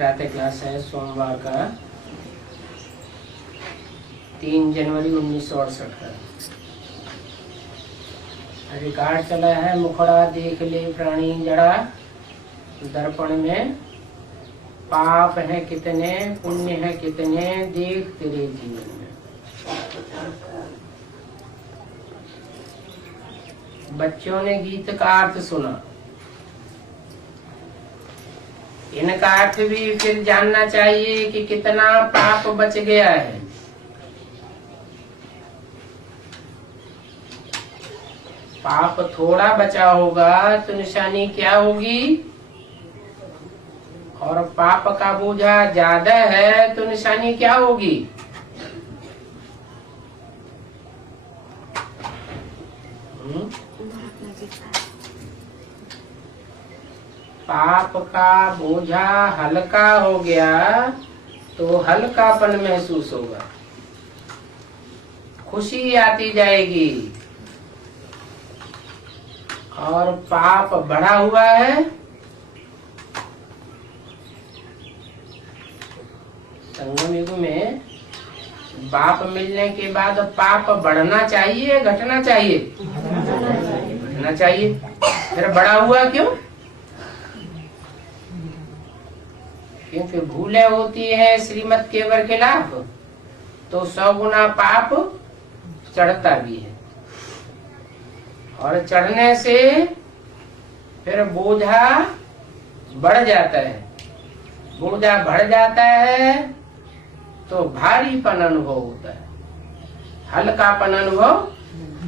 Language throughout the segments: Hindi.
प्रातः क्लास है सोमवार का 3 जनवरी 1968 का। रिकॉर्ड चला है। मुखड़ा देख ले प्राणी जड़ा, दर्पण में पाप है कितने पुण्य है कितने, देख तेरे जीवन में। बच्चों ने गीत का अर्थ सुना, इनका अर्थ भी फिर जानना चाहिए कि कितना पाप बच गया है। पाप थोड़ा बचा होगा तो निशानी क्या होगी, और पाप का बोझा ज्यादा है तो निशानी क्या होगी। पाप का बोझा हल्का हो गया तो हल्कापन महसूस होगा, खुशी आती जाएगी। और पाप बढ़ा हुआ है, संगम युग में बाप मिलने के बाद पाप बढ़ना चाहिए घटना चाहिए, घटना चाहिए। फिर बढ़ा हुआ क्यों? क्योंकि भूलें होती है श्रीमत के खिलाफ तो 100 गुना पाप चढ़ता भी है, और चढ़ने से फिर बोझा बढ़ जाता है। बोझा बढ़ जाता है तो भारीपन अनुभव होता है, हल्कापन अनुभव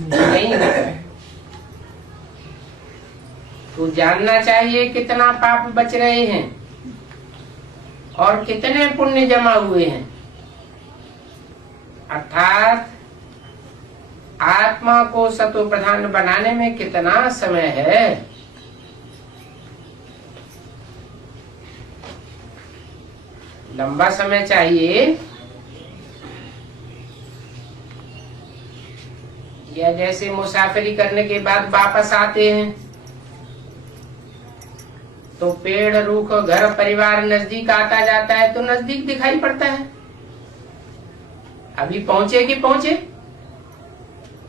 नहीं होता है। तो जानना चाहिए कितना पाप बच रहे हैं और कितने पुण्य जमा हुए हैं। अर्थात आत्मा को सतो प्रधान बनाने में कितना समय है। लंबा समय चाहिए, या जैसे मुसाफिरी करने के बाद वापस आते हैं तो पेड़ रूख घर परिवार नजदीक आता जाता है तो नजदीक दिखाई पड़ता है। अभी पहुंचे कि पहुंचे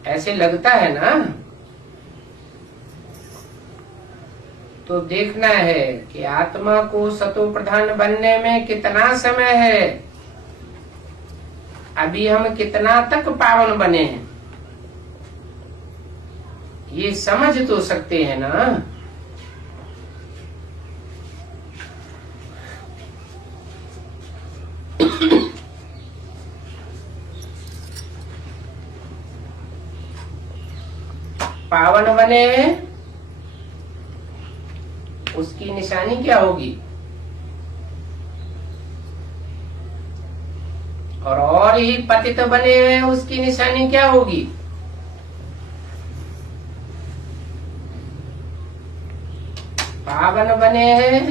ऐसे लगता है ना। तो देखना है कि आत्मा को सतो प्रधान बनने में कितना समय है, अभी हम कितना तक पावन बने हैं, ये समझ तो सकते हैं ना। पावन बने उसकी निशानी क्या होगी, और ही पतित बने हैं उसकी निशानी क्या होगी। पावन बने हैं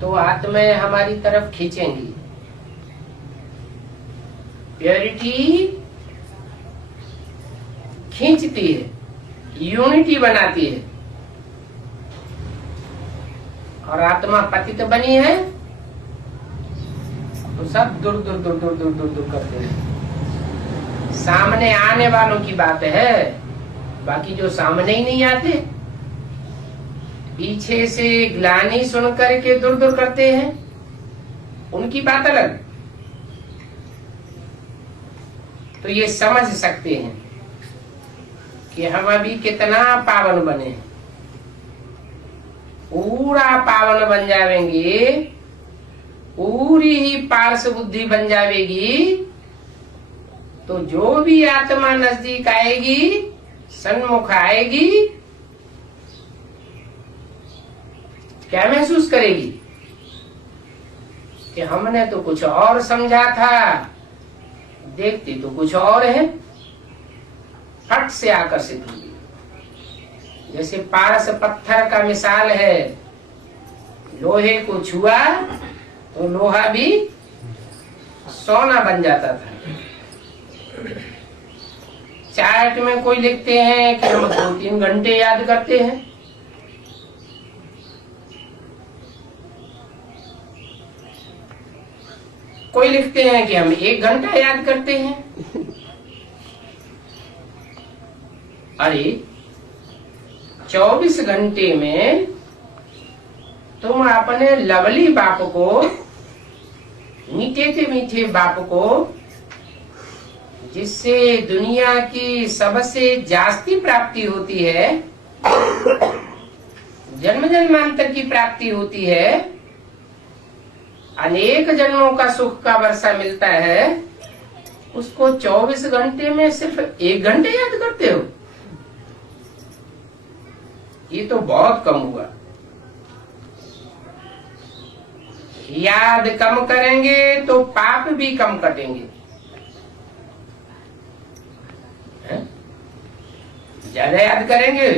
तो आत्माएं हमारी तरफ खींचेंगी, प्योरिटी खींचती है, यूनिटी बनाती है। और आत्मा पतित बनी है तो सब दूर दूर दूर दूर दूर दूर दूर करते हैं। सामने आने वालों की बात है, बाकी जो सामने ही नहीं आते, पीछे से ग्लानि सुन करके दूर दूर करते हैं, उनकी बात अलग। तो ये समझ सकते हैं कि हम अभी कितना पावन बने। पूरा पावन बन जाएंगे, पूरी ही पारस बुद्धि बन जाएगी, तो जो भी आत्मा नजदीक आएगी, सन्मुख आएगी, क्या महसूस करेगी कि हमने तो कुछ और समझा था, देखती तो कुछ और है। फट से आकर्षित होगी। जैसे पारस पत्थर का मिसाल है, लोहे को छुआ तो लोहा भी सोना बन जाता था। चार्ट में कोई लिखते हैं कि हम 2-3 घंटे याद करते हैं, कोई लिखते हैं कि हम 1 घंटा याद करते हैं। अरे 24 घंटे में तुम अपने लवली बाप को, मीठे से मीठे बाप को, जिससे दुनिया की सबसे जास्ती प्राप्ति होती है, जन्म जन्मांतर की प्राप्ति होती है, अनेक जन्मों का सुख का वर्षा मिलता है, उसको 24 घंटे में सिर्फ 1 घंटे याद करते हो? ये तो बहुत कम हुआ। याद कम करेंगे तो पाप भी कम कटेंगे। ज्यादा याद करेंगे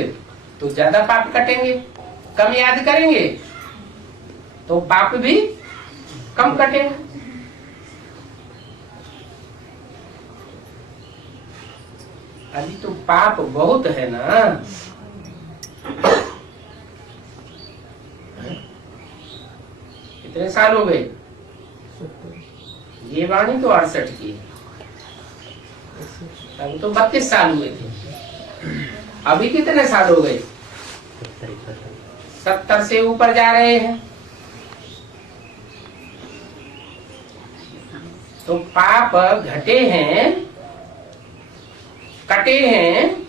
तो ज्यादा पाप कटेंगे, कम याद करेंगे तो पाप भी कम कटेगा। अभी तो पाप बहुत है ना। कितने साल हो गए? ये वाणी तो 68 की है, तब तो 32 साल हुए थे। अभी कितने साल हो गए? 70 से ऊपर जा रहे हैं। तो पाप घटे हैं, कटे हैं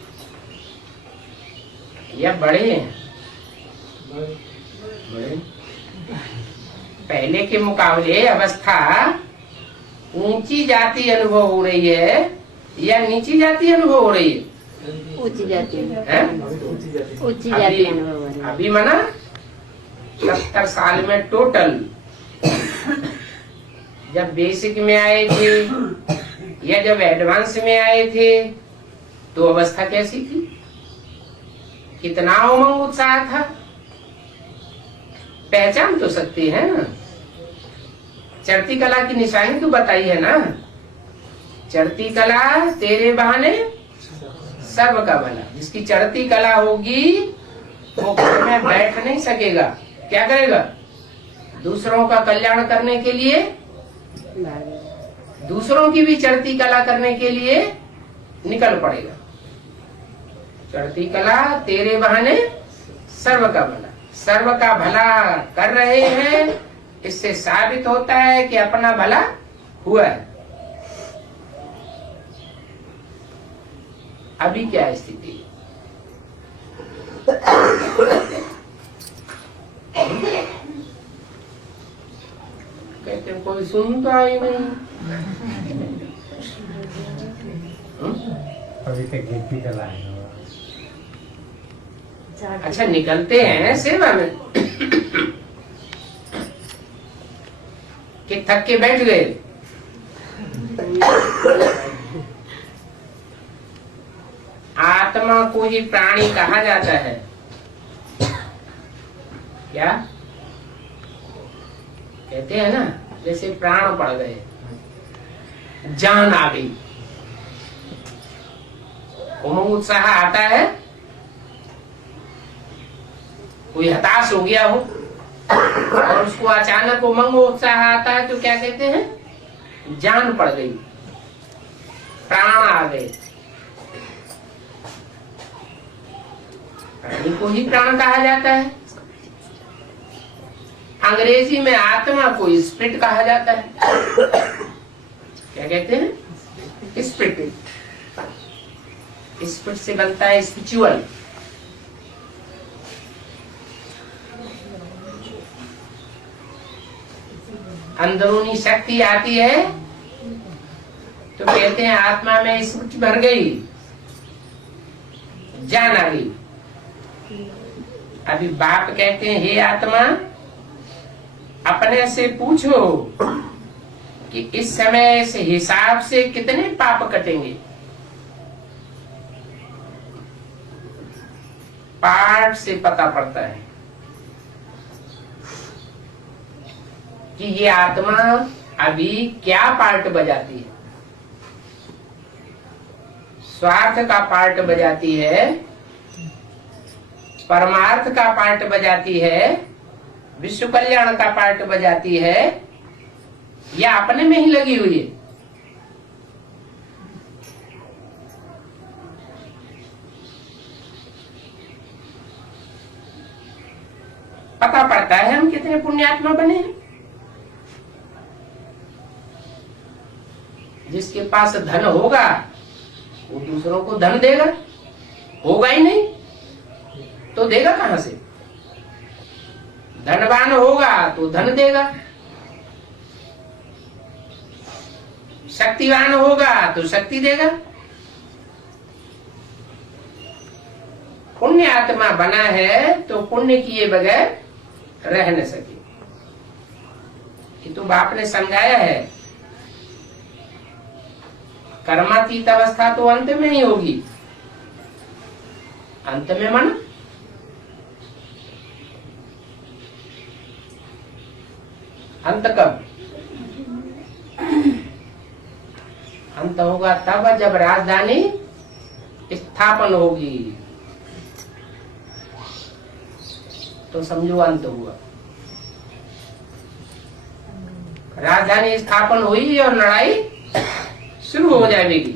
या बढ़े हैं? बढ़े। पहले के मुकाबले अवस्था ऊंची जाती अनुभव हो रही है या नीची जाती अनुभव हो रही है? ऊंची जाती है। ऊंची जाती अनुभव हो रही है। अभी माना 70 साल में टोटल, जब बेसिक में आए थे या जब एडवांस में आए थे तो अवस्था कैसी थी? कितना उमंग उत्साह था। पहचान तो सकते हैं ना। चढ़ती कला की निशानी तो बताई है ना। चढ़ती कला तेरे बहाने सर्व का भला। जिसकी चढ़ती कला होगी वो घर में बैठ नहीं सकेगा। क्या करेगा? दूसरों का कल्याण करने के लिए, दूसरों की भी चढ़ती कला करने के लिए निकल पड़ेगा। चढ़ती कला तेरे बहाने सर्व का भला। सर्व का भला कर रहे हैं, इससे साबित होता है कि अपना भला हुआ है। अभी क्या स्थिति? कहते हैं कोई सुनता ही नहीं। अभी तक गीत भी चला है। अच्छा, निकलते हैं सेवा में कि थक के बैठ गए? आत्मा को ही प्राणी कहा जाता है। क्या कहते हैं ना, जैसे प्राण पड़ गए, जान आ गई, उमंग उत्साह आता है। कोई हताश हो गया हो और उसको अचानक उमंग उत्साह आता है तो क्या कहते हैं? जान पड़ गई, प्राण आ गए। प्राणी को ही प्राण कहा जाता है। अंग्रेजी में आत्मा को स्पिरिट कहा जाता है। क्या कहते हैं? स्पिरिट। स्पिरिट से बनता है स्पिरिचुअल। अंदरूनी शक्ति आती है तो कहते हैं आत्मा में स्मृति भर गई, जान आ गई। अभी बाप कहते हैं, हे आत्मा, अपने से पूछो कि इस समय इस हिसाब से कितने पाप कटेंगे। पाठ से पता पड़ता है कि ये आत्मा अभी क्या पार्ट बजाती है। स्वार्थ का पार्ट बजाती है, परमार्थ का पार्ट बजाती है, विश्व कल्याण का पार्ट बजाती है, या अपने में ही लगी हुई है? पता पड़ता है हम कितने पुण्यात्मा बने हैं। जिसके पास धन होगा वो दूसरों को धन देगा, होगा ही नहीं तो देगा कहां से? धनवान होगा तो धन देगा, शक्तिवान होगा तो शक्ति देगा। पुण्य आत्मा बना है तो पुण्य किए बगैर रह न सके। कि तो बाप ने समझाया है, कर्मातीत अवस्था तो अंत में ही होगी। अंत में मन अंत कब? अंत होगा तब जब राजधानी स्थापन होगी, तो समझो अंत हुआ। राजधानी स्थापन हुई और लड़ाई शुरू हो जाएगी,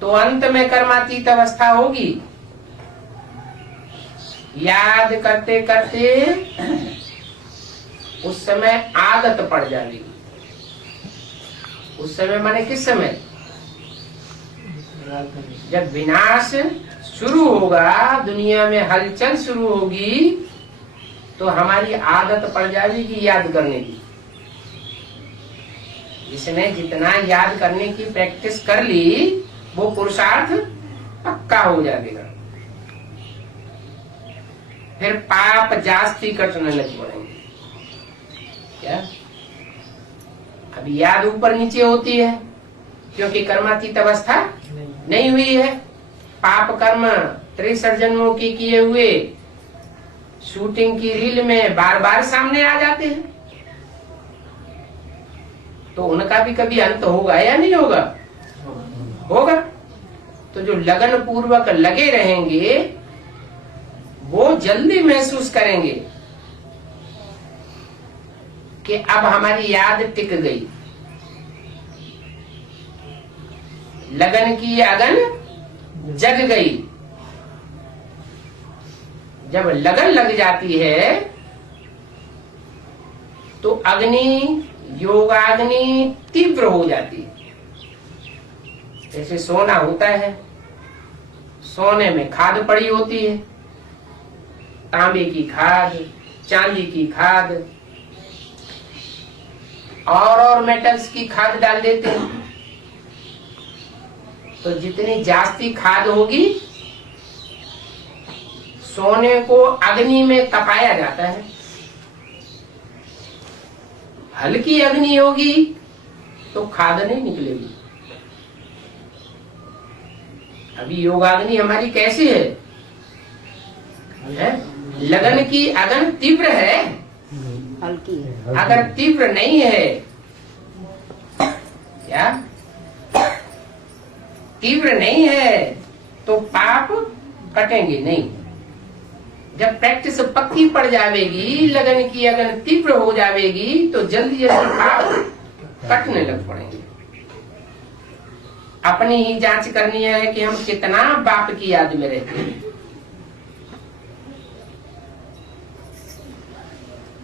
तो अंत में कर्मातीत अवस्था होगी। याद करते करते उस समय आदत पड़ जाएगी। उस समय माने किस समय? जब विनाश शुरू होगा, दुनिया में हलचल शुरू होगी, तो हमारी आदत पड़ जाएगी याद करने की। जिसने जितना याद करने की प्रैक्टिस कर ली वो पुरुषार्थ पक्का हो जाएगा। फिर पाप जास्ती कटने लग पड़ेंगे। क्या? अभी याद ऊपर नीचे होती है क्योंकि कर्मातीत अवस्था नहीं हुई है। पाप कर्म 63 जन्मों की किए हुए शूटिंग की रील में बार बार सामने आ जाते हैं, तो उनका भी कभी अंत होगा या नहीं होगा? होगा। तो जो लगन पूर्वक लगे रहेंगे वो जल्दी महसूस करेंगे कि अब हमारी याद टिक गई। लगन की अगन जग गई। जब लगन लग जाती है तो अग्नि, योगाग्नि तीव्र हो जाती है। जैसे सोना होता है, सोने में खाद पड़ी होती है, तांबे की खाद, चांदी की खाद और मेटल्स की खाद डाल देते हैं। तो जितनी जास्ती खाद होगी, सोने को अग्नि में तपाया जाता है। हल्की अग्नि होगी तो खाद नहीं निकलेगी। अभी योगाग्नि हमारी कैसी है? लगन की अगन तीव्र है, हल्की है। अगर तीव्र नहीं है, क्या तीव्र नहीं है तो पाप कटेंगे नहीं। जब प्रैक्टिस पक्की पड़ जाएगी, लगन की अगन तीव्र हो जाएगी, तो जल्दी जल्दी पाप कटने लग पड़ेंगे। अपनी ही जांच करनी है कि हम कितना बाप की याद में रहते हैं।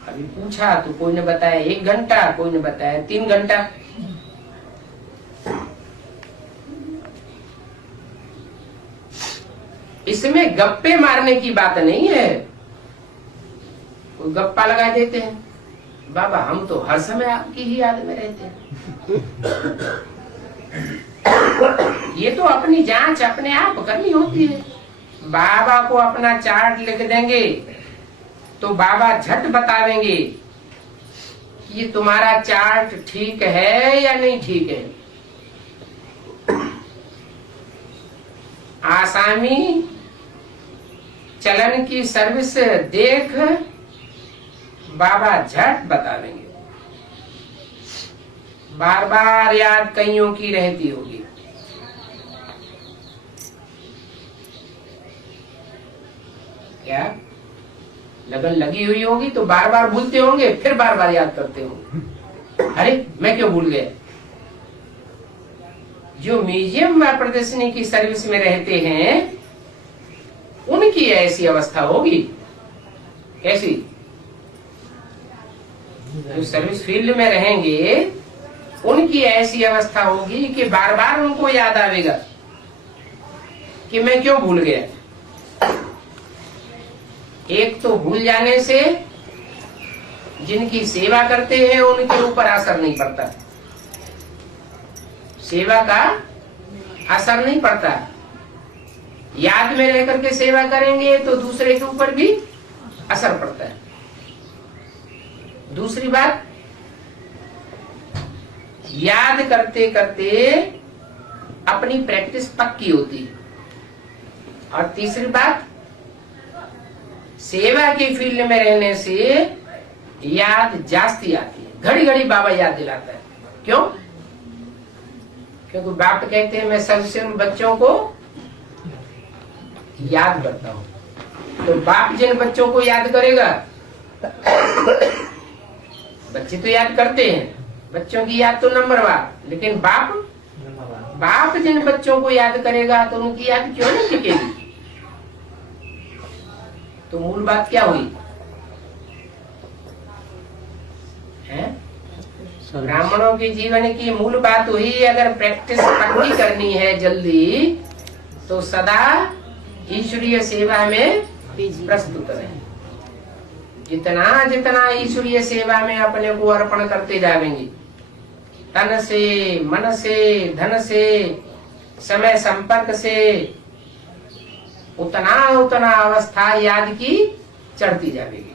अभी पूछा तो कोई ने बताया 1 घंटा, कोई ने बताया 3 घंटा। इसमें गप्पे मारने की बात नहीं है। कोई गप्पा लगा देते हैं, बाबा हम तो हर समय आपकी ही याद में रहते हैं। ये तो अपनी जांच अपने आप करनी होती है। बाबा को अपना चार्ट लिख देंगे तो बाबा झट बता देंगे ये तुम्हारा चार्ट ठीक है या नहीं ठीक है। आसामी चलन की सर्विस देख बाबा झट बता देंगे। बार बार याद कईयों की रहती होगी। क्या लगन लगी हुई होगी तो बार बार भूलते होंगे, फिर बार बार याद करते होंगे, अरे मैं क्यों भूल गया। जो म्यूजियम व प्रदर्शनी की सर्विस में रहते हैं उनकी ऐसी अवस्था होगी। कैसी? जो सर्विस फील्ड में रहेंगे उनकी ऐसी अवस्था होगी कि बार बार उनको याद आवेगा कि मैं क्यों भूल गया। एक तो भूल जाने से जिनकी सेवा करते हैं उनके ऊपर असर नहीं पड़ता, सेवा का असर नहीं पड़ता। याद में रह करके सेवा करेंगे तो दूसरे के ऊपर भी असर पड़ता है। दूसरी बात, याद करते करते अपनी प्रैक्टिस पक्की होती है। और तीसरी बात, सेवा के फील्ड में रहने से याद जास्ती आती है। घड़ी घड़ी बाबा याद दिलाता है। क्यों? क्योंकि बाप कहते हैं मैं सबसे उन बच्चों को याद करता हूं। तो बाप जिन बच्चों को याद करेगा, बच्चे तो याद करते हैं, बच्चों की याद तो नंबरवार, लेकिन बाप जिन बच्चों को याद करेगा तो उनकी याद क्यों नहीं टिकेगी। तो मूल बात क्या हुई है? ब्राह्मणों के जीवन की मूल बात हुई, अगर प्रैक्टिस पक्की करनी है जल्दी तो सदा ईश्वरीय सेवा में प्रस्तुत रहे। जितना जितना ईश्वरीय सेवा में अपने को अर्पण करते जाएंगे, तन से, मन से, धन से, समय संपर्क से, उतना उतना अवस्था याद की चढ़ती जाएगी।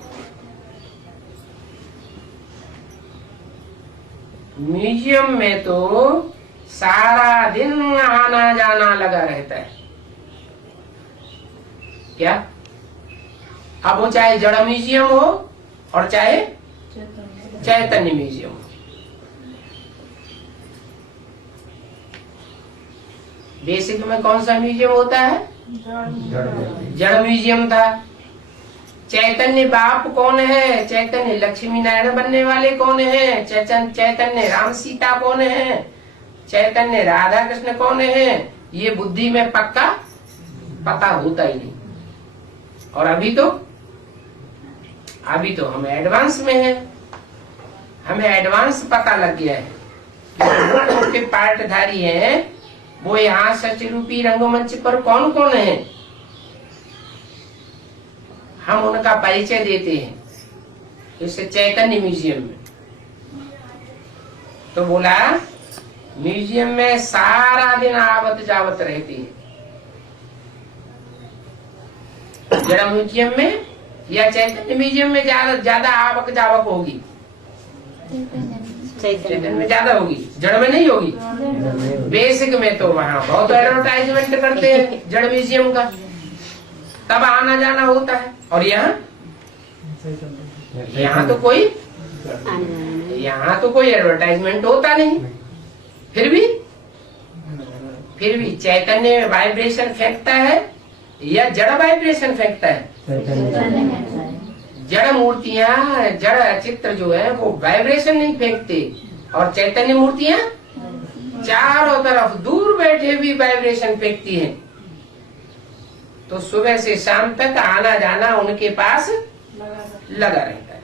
म्यूजियम में तो सारा दिन आना जाना लगा रहता है। क्या? अब वो चाहे जड़ म्यूजियम हो और चाहे चैतन्य म्यूजियम हो। बेसिक में कौन सा म्यूजियम होता है? जड़ म्यूजियम था। चैतन्य बाप कौन है? चैतन्य लक्ष्मी नारायण बनने वाले कौन है? चैतन्य राम सीता कौन है? चैतन्य राधा कृष्ण कौन है? ये बुद्धि में पक्का पता होता ही नहीं। और अभी तो हम एडवांस में है, हमें एडवांस पता लग गया है कि पार्टधारी हैं वो यहाँ सचरूपी रंगमंच पर कौन कौन है, हम उनका परिचय देते हैं। जैसे चैतन्य म्यूजियम में तो बोला, म्यूजियम में सारा दिन आवत जावत रहती है। जड़ म्यूजियम में या चैतन्य म्यूजियम में ज्यादा आवक जावक होगी? चैतन्य में ज्यादा होगी, जड़ में नहीं होगी। बेसिक में तो वहाँ बहुत एडवर्टाइजमेंट करते हैं जड़ म्यूजियम का, तब आना जाना होता है। और यहाँ तो कोई एडवर्टाइजमेंट होता नहीं। फिर भी चैतन्य वाइब्रेशन फेंकता है या जड़ वाइब्रेशन फेंकता है? जड़ मूर्तियां, जड़ चित्र जो है वो वाइब्रेशन नहीं फेंकते, और चैतन्य मूर्तियां चारों तरफ दूर बैठे भी वाइब्रेशन फेंकती हैं। तो सुबह से शाम तक आना जाना उनके पास लगा रहता है।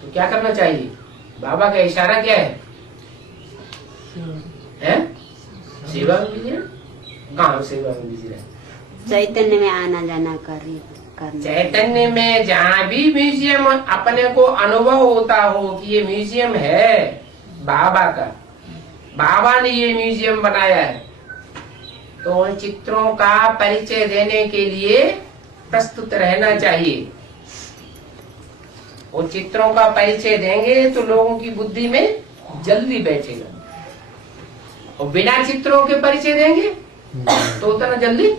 तो क्या करना चाहिए? बाबा का इशारा क्या है? सेवा में बिजी रहे। कहाँ सेवा में बिजी रहे? चैतन्य में आना जाना करना। चैतन्य में जहाँ भी म्यूजियम अपने को अनुभव होता हो कि ये म्यूजियम है बाबा का, बाबा ने ये म्यूजियम बनाया है, तो उन चित्रों का परिचय देने के लिए प्रस्तुत रहना चाहिए। वो चित्रों का परिचय देंगे तो लोगों की बुद्धि में जल्दी बैठेगा, और बिना चित्रों के परिचय देंगे तो उतना जल्दी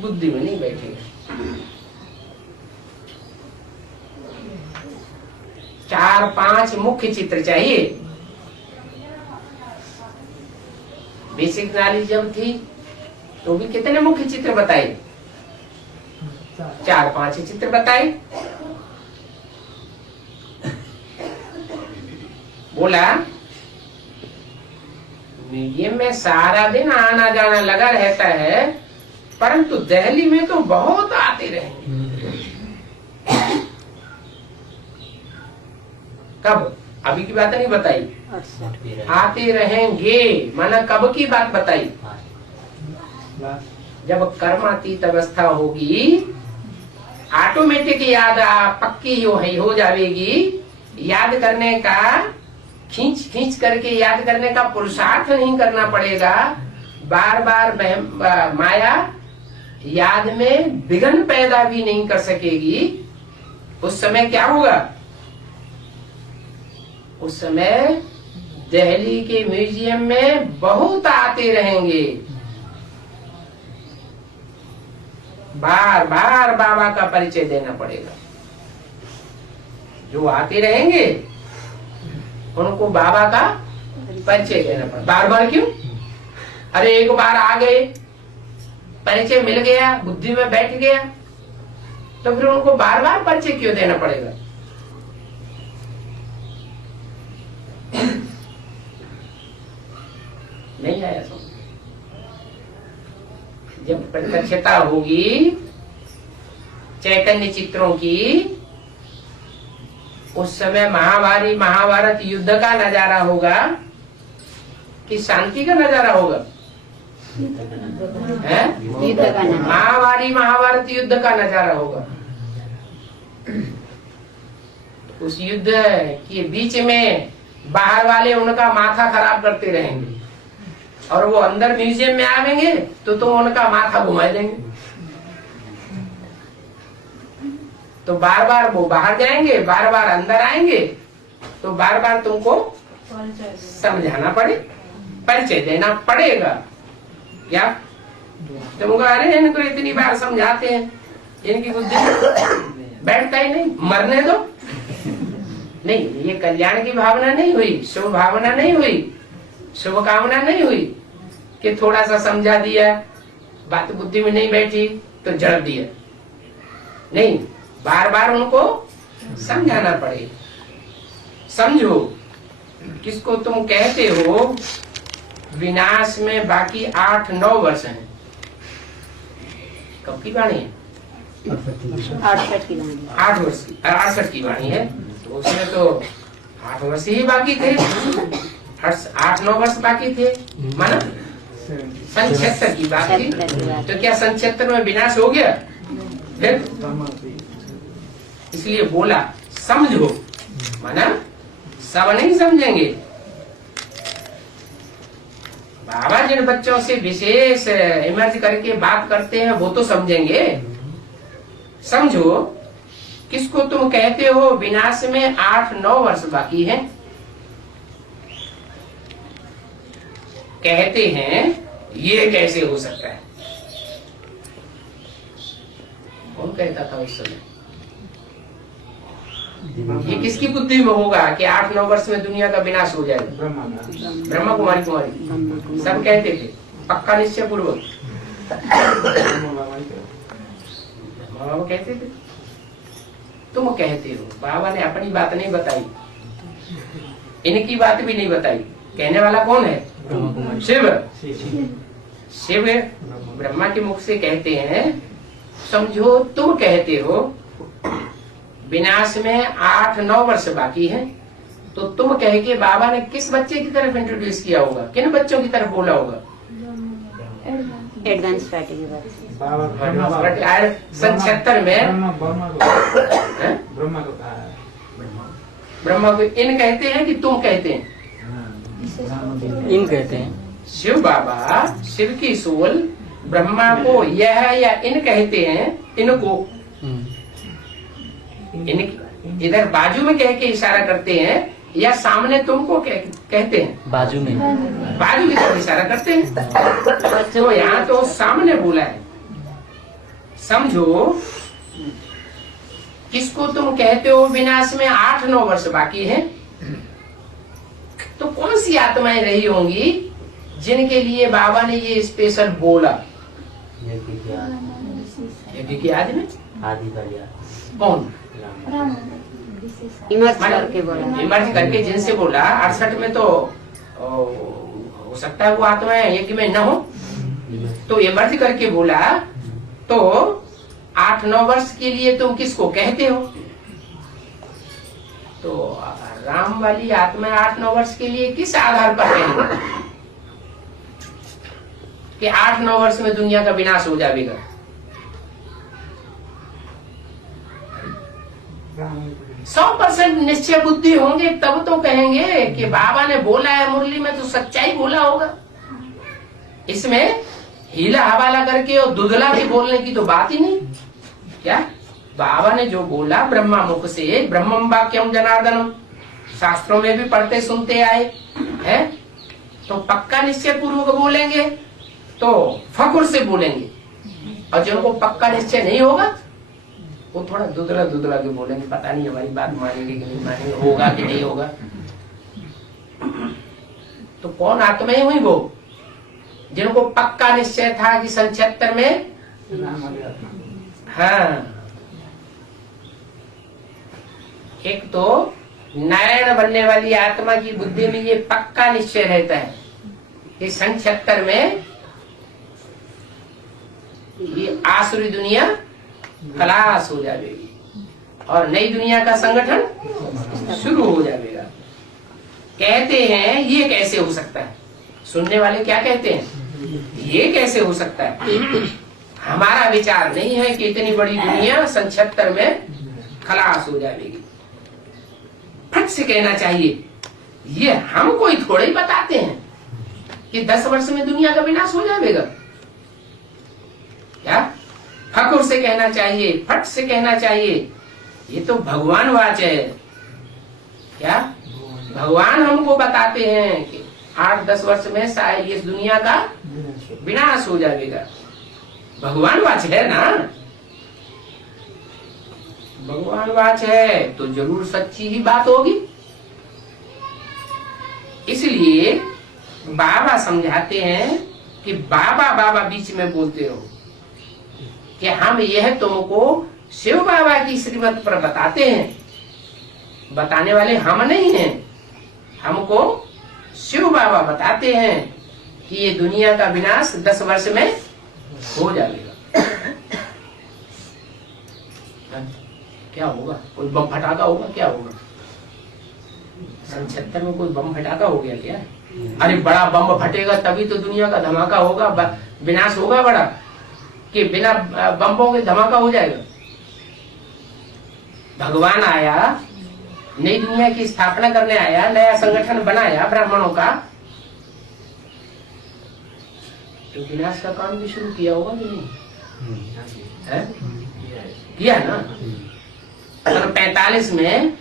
बुद्धि में नहीं बैठेगा। 4-5 मुख्य चित्र चाहिए। बेसिक नॉलेज जब थी तो भी कितने मुख्य चित्र बताए? 4-5 चित्र बताए। बोला म्यूजियम में सारा दिन आना जाना लगा रहता है, परंतु दिल्ली में तो बहुत आते रहेंगे। कब? अभी की बात नहीं बताई, आते रहेंगे। माना कब की बात बताई? जब कर्मातीत अवस्था होगी, ऑटोमेटिक याद पक्की हो जाएगी। याद करने का खींच खींच करके याद करने का पुरुषार्थ नहीं करना पड़ेगा। बार बार माया याद में विघ्न पैदा भी नहीं कर सकेगी। उस समय क्या होगा? उस समय दिल्ली के म्यूजियम में बहुत आते रहेंगे। बार बार बाबा का परिचय देना पड़ेगा। जो आते रहेंगे उनको बाबा का परिचय देना पड़ेगा। बार बार क्यों? अरे एक बार आ गए, परिचय मिल गया, बुद्धि में बैठ गया, तो फिर उनको बार बार परिचय क्यों देना पड़ेगा? नहीं आया समझ? जब प्रत्यक्षता होगी चैतन्य चित्रों की, उस समय महाभारत युद्ध का नजारा होगा कि शांति का नजारा होगा? महाभारत युद्ध का नजारा होगा। उस युद्ध के बीच में बाहर वाले उनका माथा खराब करते रहेंगे, और वो अंदर म्यूजियम में आवेंगे तो तुम उनका माथा घुमा देंगे। तो बार बार वो बाहर जाएंगे, बार बार अंदर आएंगे, तो बार बार तुमको समझाना पड़े, परिचय देना पड़ेगा। क्या तुमको? अरे इनको इतनी बार समझाते हैं, इनकी बुद्धि बैठता ही नहीं, मरने दो। नहीं, ये कल्याण की भावना नहीं हुई, शुभ भावना नहीं हुई, शुभ कामना नहीं हुई कि थोड़ा सा समझा दिया, बात बुद्धि में नहीं बैठी तो जड़ दिया। नहीं, बार बार उनको समझाना पड़ेगा। समझो, किसको तुम कहते हो विनाश में बाकी 8-9 वर्ष हैं। कब की वाणी है? 68 की वाणी। 68 की वाणी है। तो उसमें तो 8 वर्ष ही बाकी थे, 8-9 वर्ष बाकी थे। माना 76 की बात थी। तो क्या 76 में विनाश हो गया? फिर इसलिए बोला समझो, माना सब नहीं समझेंगे। बाबा जिन बच्चों से विशेष इमर्ज करके बात करते हैं वो तो समझेंगे। समझो, किसको तुम कहते हो विनाश में 8-9 वर्ष बाकी है? कहते हैं ये कैसे हो सकता है? कौन कहता था उस समय? ये किसकी बुद्धि में होगा कि 8-9 वर्ष में दुनिया का विनाश हो जाएगा? ब्रह्मा कुमारी सब कहते थे, पक्का निश्चय पूर्वक बाबा कहते थे। तुम कहते हो। बाबा ने अपनी बात नहीं बताई, इनकी बात भी नहीं बताई। कहने वाला कौन है? शिव। शिव ब्रह्मा के मुख से कहते हैं, समझो तुम कहते हो विनाश में 8-9 वर्ष बाकी है। तो तुम कह के बाबा ने किस बच्चे की तरफ इंट्रोड्यूस किया होगा? किन बच्चों की तरफ बोला होगा? एडवांस पार्टी के बाद 76 में ब्रह्मा को इन कहते हैं कि तुम कहते हैं? इन कहते हैं। शिव बाबा, शिव की सोल ब्रह्मा को यह या इन कहते हैं। इनको इधर बाजू में कह के इशारा करते हैं या सामने तुमको कहते हैं? बाजू में, बाजू की तरफ इशारा करते हैं। तो यहाँ तो सामने बोला है। समझो, किसको तुम कहते हो विनाश में 8-9 वर्ष बाकी है? तो कौन सी आत्माएं रही होंगी जिनके लिए बाबा ने ये स्पेशल बोला? यज्ञ की आदि में आदि का कौन इमर्ज करके बोला। इमर्ज करके जिनसे बोला 68 में तो हो सकता है वो आत्मा यज्ञ में न हो, तो इमर्ज करके बोला तो 8-9 वर्ष के लिए तुम किसको कहते हो? तो राम वाली आत्मा 8-9 वर्ष के लिए किस आधार पर कहेंगे कि 8-9 वर्ष में दुनिया का विनाश हो जाएगा? 100% निश्चय बुद्धि होंगे तब तो कहेंगे कि बाबा ने बोला है मुरली में तो सच्चाई बोला होगा। इसमें हीला हवाला करके और दुधला के बोलने की तो बात ही नहीं। क्या बाबा ने जो बोला ब्रह्मा मुख से, ब्रह्मम वाक्यम जनार्दनम, शास्त्रों में भी पढ़ते सुनते आए हैं, तो पक्का निश्चय पूर्वक बोलेंगे तो फकुर से बोलेंगे, और जिनको पक्का निश्चय नहीं होगा वो थोड़ा दुधला दुधला के बोलेंगे, पता नहीं हमारी बात मानेंगे कि नहीं मानेंगे, होगा कि नहीं होगा। तो कौन आत्माएं हुई? वो जिनको पक्का निश्चय था कि 76 में, हाँ, एक तो नारायण बनने वाली आत्मा की बुद्धि में ये पक्का निश्चय रहता है कि 76 में ये आसुरी दुनिया खलास हो जाएगी और नई दुनिया का संगठन शुरू हो जाएगा। कहते हैं ये कैसे हो सकता है? सुनने वाले क्या कहते हैं? ये कैसे हो सकता है? हमारा विचार नहीं है कि इतनी बड़ी दुनिया 76 में खलास हो जाएगी। फट से कहना चाहिए, ये हम कोई थोड़े ही बताते हैं कि 10 वर्ष में दुनिया का विनाश हो जाएगा। क्या फकुर से कहना चाहिए, फट से कहना चाहिए, ये तो भगवान वाच है। क्या भगवान हमको बताते हैं कि 8-10 वर्ष में शायद इस दुनिया का विनाश हो जाएगा। भगवान वाच है ना, भगवान वाच है तो जरूर सच्ची ही बात होगी। इसलिए बाबा समझाते हैं कि बाबा बाबा बीच में बोलते रहो कि हम यह तुमको शिव बाबा की श्रीमत पर बताते हैं। बताने वाले हम नहीं हैं, हमको शिव बाबा बताते हैं कि ये दुनिया का विनाश 10 वर्ष में हो जाएगा। क्या होगा? कोई बम फटाका होगा? क्या होगा? 76 में कोई बम फटाका हो गया क्या? अरे बड़ा बम फटेगा तभी तो दुनिया का धमाका होगा, विनाश होगा बड़ा, कि बिना बम्बों के धमाका हो जाएगा? भगवान आया, नई दुनिया की स्थापना करने आया, नया संगठन बनाया ब्राह्मणों का, तो विनाश का काम भी शुरू किया होगा कि नहीं? है? किया ना। 45 में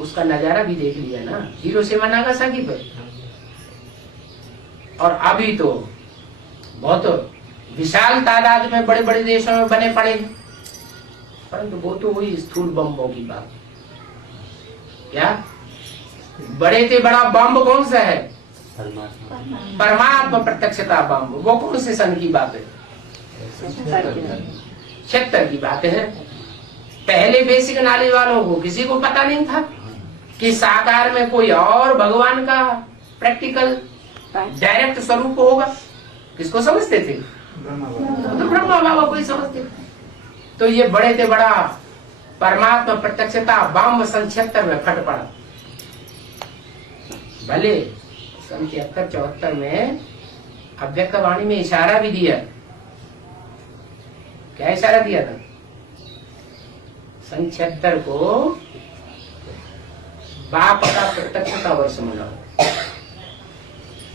उसका नजारा भी देख लिया ना, हिरोशिमा नागासाकी पर। और अभी तो बहुत विशाल तादाद में बड़े बड़े देशों में बने पड़े हैं, परंतु वो तो हुई स्थूल बम्बों की बात। क्या बड़े से बड़ा बम्ब कौन सा है? परमात्मा प्रत्यक्षता बम्ब। वो कौन से सन की बात है? 76 की बात है। पहले बेसिक नॉलेज वालों को किसी को पता नहीं था कि साकार में कोई और भगवान का प्रैक्टिकल डायरेक्ट स्वरूप होगा। किसको समझते थे? तो ब्रह्मा बाबा को ही समझते थे। तो ये बड़े से बड़ा परमात्मा प्रत्यक्षता बम 76 में फट पड़ा। भले 73-74 में अव्यक्त वाणी में इशारा भी दिया। क्या इशारा दिया था? 76 को बाप का प्रत्यक्षता वर्ष मनाओ।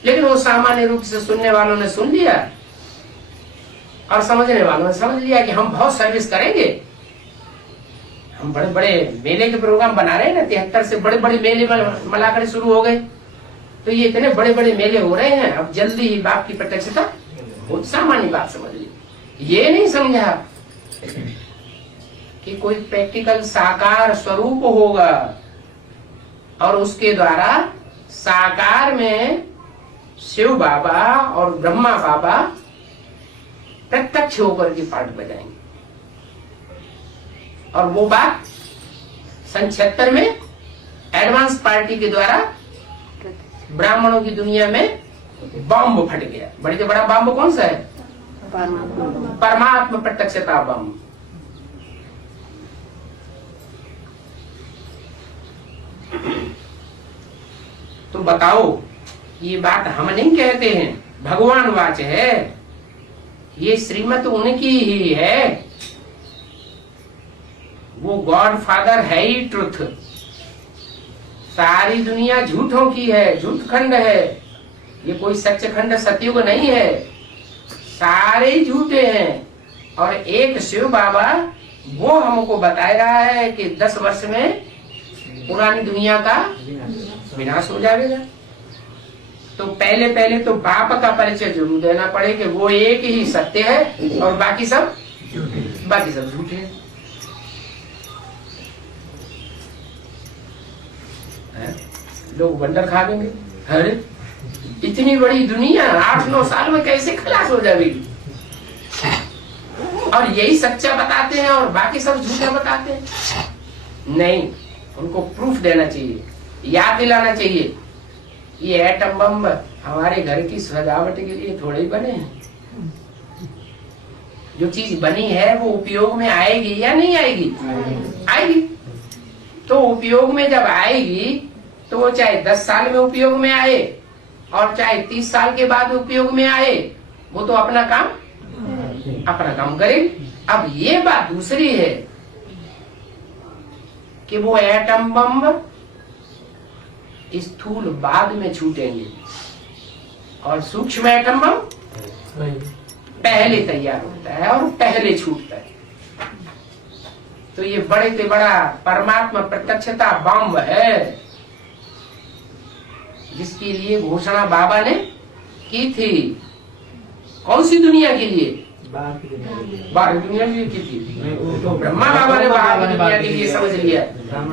लेकिन वो सामान्य रूप से सुनने वालों ने सुन लिया और समझने वालों ने समझ लिया कि हम बहुत सर्विस करेंगे। हम बड़े बड़े मेले के प्रोग्राम बना रहे हैं ना, 73 से बड़े बड़े मेले मलाकर शुरू हो गए। तो ये इतने बड़े बड़े मेले हो रहे हैं, अब जल्दी ही बाप की प्रत्यक्षता, बहुत सामान्य बात समझ ली। ये नहीं समझा कि कोई प्रैक्टिकल साकार स्वरूप होगा और उसके द्वारा साकार में शिव बाबा और ब्रह्मा बाबा प्रत्यक्ष होकर के पाठ बजाएंगे। और वो बात सन 76 में एडवांस पार्टी के द्वारा ब्राह्मणों की दुनिया में बम फट गया। बड़े से बड़ा बम कौन सा है? परमात्मा प्रत्यक्षता बम। तो बताओ, ये बात हम नहीं कहते हैं, भगवान वाच है, ये श्रीमत उनकी ही है। वो गॉड फादर है ही ट्रुथ। सारी दुनिया झूठों की है, झूठ खंड है, ये कोई सच्च खंड सतयुग नहीं है, सारे झूठे हैं। और एक शिव बाबा वो हमको बता रहा है कि 10 वर्ष में पुरानी दुनिया का विनाश हो जाएगा। तो पहले तो बाप का परिचय जरूर देना पड़े कि वो एक ही सत्य है और बाकी सब झूठे हैं। लोग बंदर खा लेंगे। अरे इतनी बड़ी दुनिया 8-9 साल में कैसे खलास हो जाएगी? और यही सच्चा बताते हैं और बाकी सब झूठा बताते हैं। नहीं, उनको प्रूफ देना चाहिए, याद दिलाना चाहिए। ये एटम बम हमारे घर की सजावट के लिए थोड़े ही बने हैं। जो चीज बनी है वो उपयोग में आएगी या नहीं आएगी? आएगी। तो उपयोग में जब आएगी तो वो चाहे 10 साल में उपयोग में आए और चाहे 30 साल के बाद उपयोग में आए, वो तो अपना काम करे। अब ये बात दूसरी है कि वो एटम बम स्थूल बाद में छूटेंगे और सूक्ष्म एटम बम पहले तैयार होता है और पहले छूटता है। तो ये बड़े से बड़ा परमात्मा प्रत्यक्षता बम है, जिसके लिए घोषणा बाबा ने की थी। कौन सी दुनिया के लिए? बाहर दुनिया के लिए की थी। तो ब्रह्मा बाबा ने बाहर की दुनिया के लिए समझ लिया,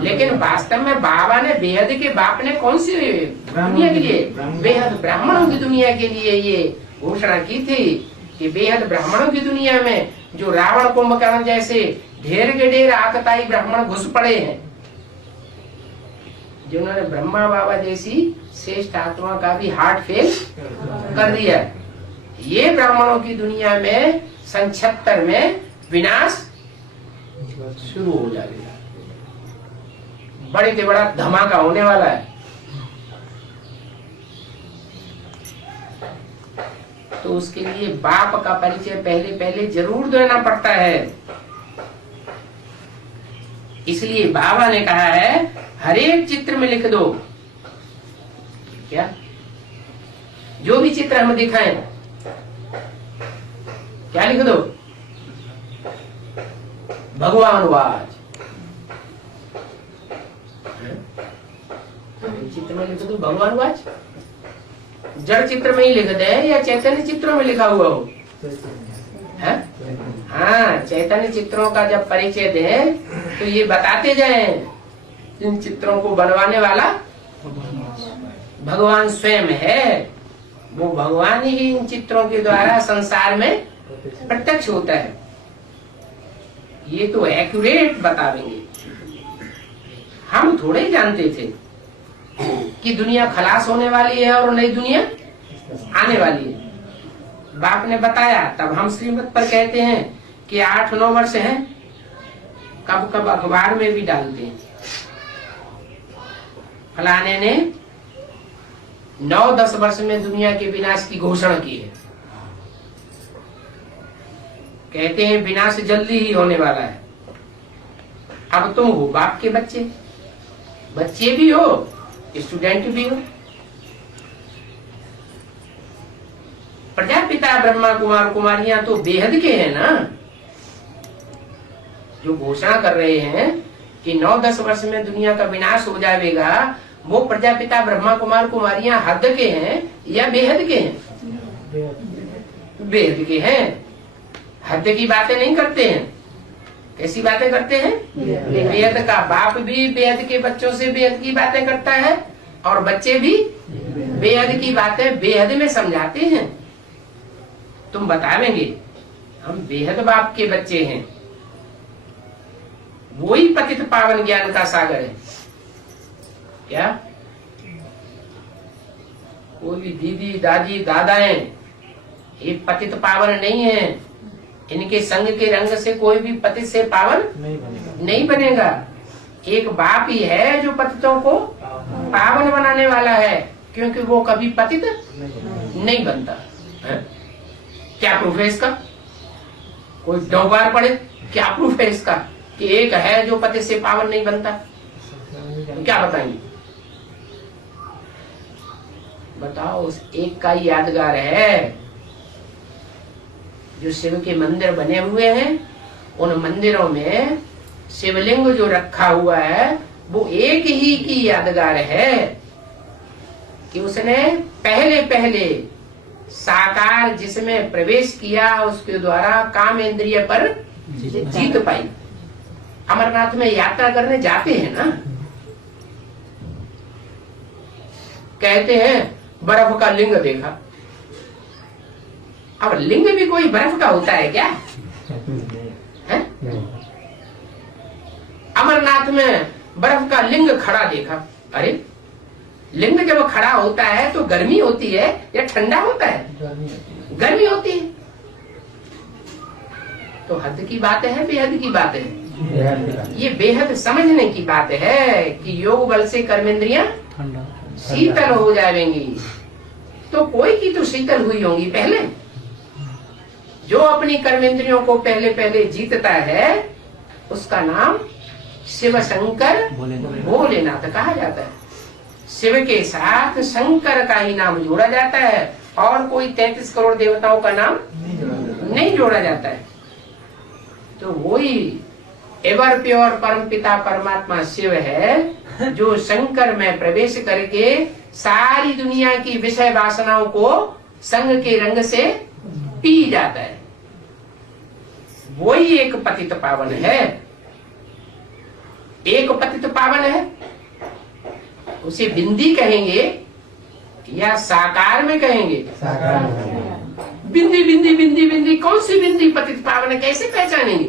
लेकिन वास्तव में बाबा ने बेहद के बाप ने कौन सी दुनिया के लिए? बेहद ब्राह्मणों की दुनिया के लिए ये घोषणा की थी कि बेहद ब्राह्मणों की दुनिया में जो रावण कुंभकर्ण जैसे ढेर के ढेर आतताई ब्राह्मण घुस पड़े हैं, जिन्होंने ब्रह्मा बाबा जैसी श्रेष्ठ आत्मा का भी हार्ट फेल कर दिया, ये ब्राह्मणों की दुनिया में सन 76 में विनाश शुरू हो जाएगा। बड़े से बड़ा धमाका होने वाला है। तो उसके लिए बाप का परिचय पहले जरूर देना पड़ता है। इसलिए बाबा ने कहा है हर एक चित्र में लिख दो। क्या? जो भी चित्र हम दिखाएं, क्या लिख दो? भगवान वाच। चित्र में लिख दो भगवान वाच। जड़ चित्र में ही लिख दे या चैतन्य चित्रों में लिखा हुआ हो? है? हाँ, चैतन्य चित्रों का जब परिचय दें तो ये बताते जाएं, इन चित्रों को बनवाने वाला भगवान स्वयं है। वो भगवान ही इन चित्रों के द्वारा संसार में प्रत्यक्ष होता है। ये तो एक्यूरेट बतावेंगे। हम थोड़े ही जानते थे कि दुनिया खलास होने वाली है और नई दुनिया आने वाली है। बाप ने बताया, तब हम श्रीमत पर कहते हैं कि 8-9 वर्ष हैं, कब कब अखबार में भी डालते हैं। फलाने ने 9-10 वर्ष में दुनिया के विनाश की घोषणा की है। कहते हैं विनाश जल्दी ही होने वाला है। अब तुम हो बाप के बच्चे भी हो, स्टूडेंट भी हो। प्रजापिता ब्रह्मा कुमार कुमारियां तो बेहद के हैं ना, जो घोषणा कर रहे हैं कि 9-10 वर्ष में दुनिया का विनाश हो जाएगा। वो प्रजापिता ब्रह्मा कुमार कुमारियां हद के हैं या बेहद के हैं? बेहद के हैं। हद की बातें नहीं करते हैं। कैसी बातें करते हैं? बेहद का बाप भी बेहद के बच्चों से बेहद की बातें करता है और बच्चे भी बेहद की बातें बेहद में समझाते हैं। तुम बतावेंगे हम बेहद बाप के बच्चे हैं, वही पतित पावन ज्ञान का सागर है। क्या कोई भी दीदी दादी दादाएं ये पतित पावन नहीं है। इनके संग के रंग से कोई भी पतित से पावन नहीं बनेगा। एक बाप ही है जो पतितों को पावन बनाने वाला है, क्योंकि वो कभी पतित नहीं बनता है। क्या प्रूफ है इसका? कोई 9 बार पढ़े, क्या प्रूफ है इसका कि एक है जो पतित से पावन नहीं बनता? तो क्या बताएंगे? बताओ। उस एक का ही यादगार है। जो शिव के मंदिर बने हुए हैं, उन मंदिरों में शिवलिंग जो रखा हुआ है वो एक ही की यादगार है कि उसने पहले पहले साकार जिसमें प्रवेश किया उसके द्वारा काम इंद्रिय पर जीत पाई। अमरनाथ में यात्रा करने जाते हैं ना, कहते हैं बर्फ का लिंग देखा। अब लिंग भी कोई बर्फ का होता है क्या? है? अमरनाथ में बर्फ का लिंग खड़ा देखा। अरे लिंग जब खड़ा होता है तो गर्मी होती है या ठंडा होता है? गर्मी होती है। तो हद की बात है, बेहद की बात है। ये बेहद समझने की बात है कि योग बल से कर्मेंद्रियां शीतल हो जाएंगी। तो कोई की तो शीतल हुई होंगी पहले। जो अपनी कर्मेंद्रियों को पहले पहले जीतता है उसका नाम शिव शंकर भोलेनाथ कहा जाता है। शिव के साथ शंकर का ही नाम जोड़ा जाता है और कोई 33 करोड़ देवताओं का नाम नहीं जोड़ा जाता है। तो वही एवर प्योर परमपिता परमात्मा शिव है जो शंकर में प्रवेश करके सारी दुनिया की विषय वासनाओं को संग के रंग से पी जाता है। वही एक पतित पावन है। एक पतित पावन है, उसे बिंदी कहेंगे या साकार में कहेंगे? बिंदी बिंदी बिंदी बिंदी, कौन सी बिंदी पतित पावन है? कैसे पहचानेंगे?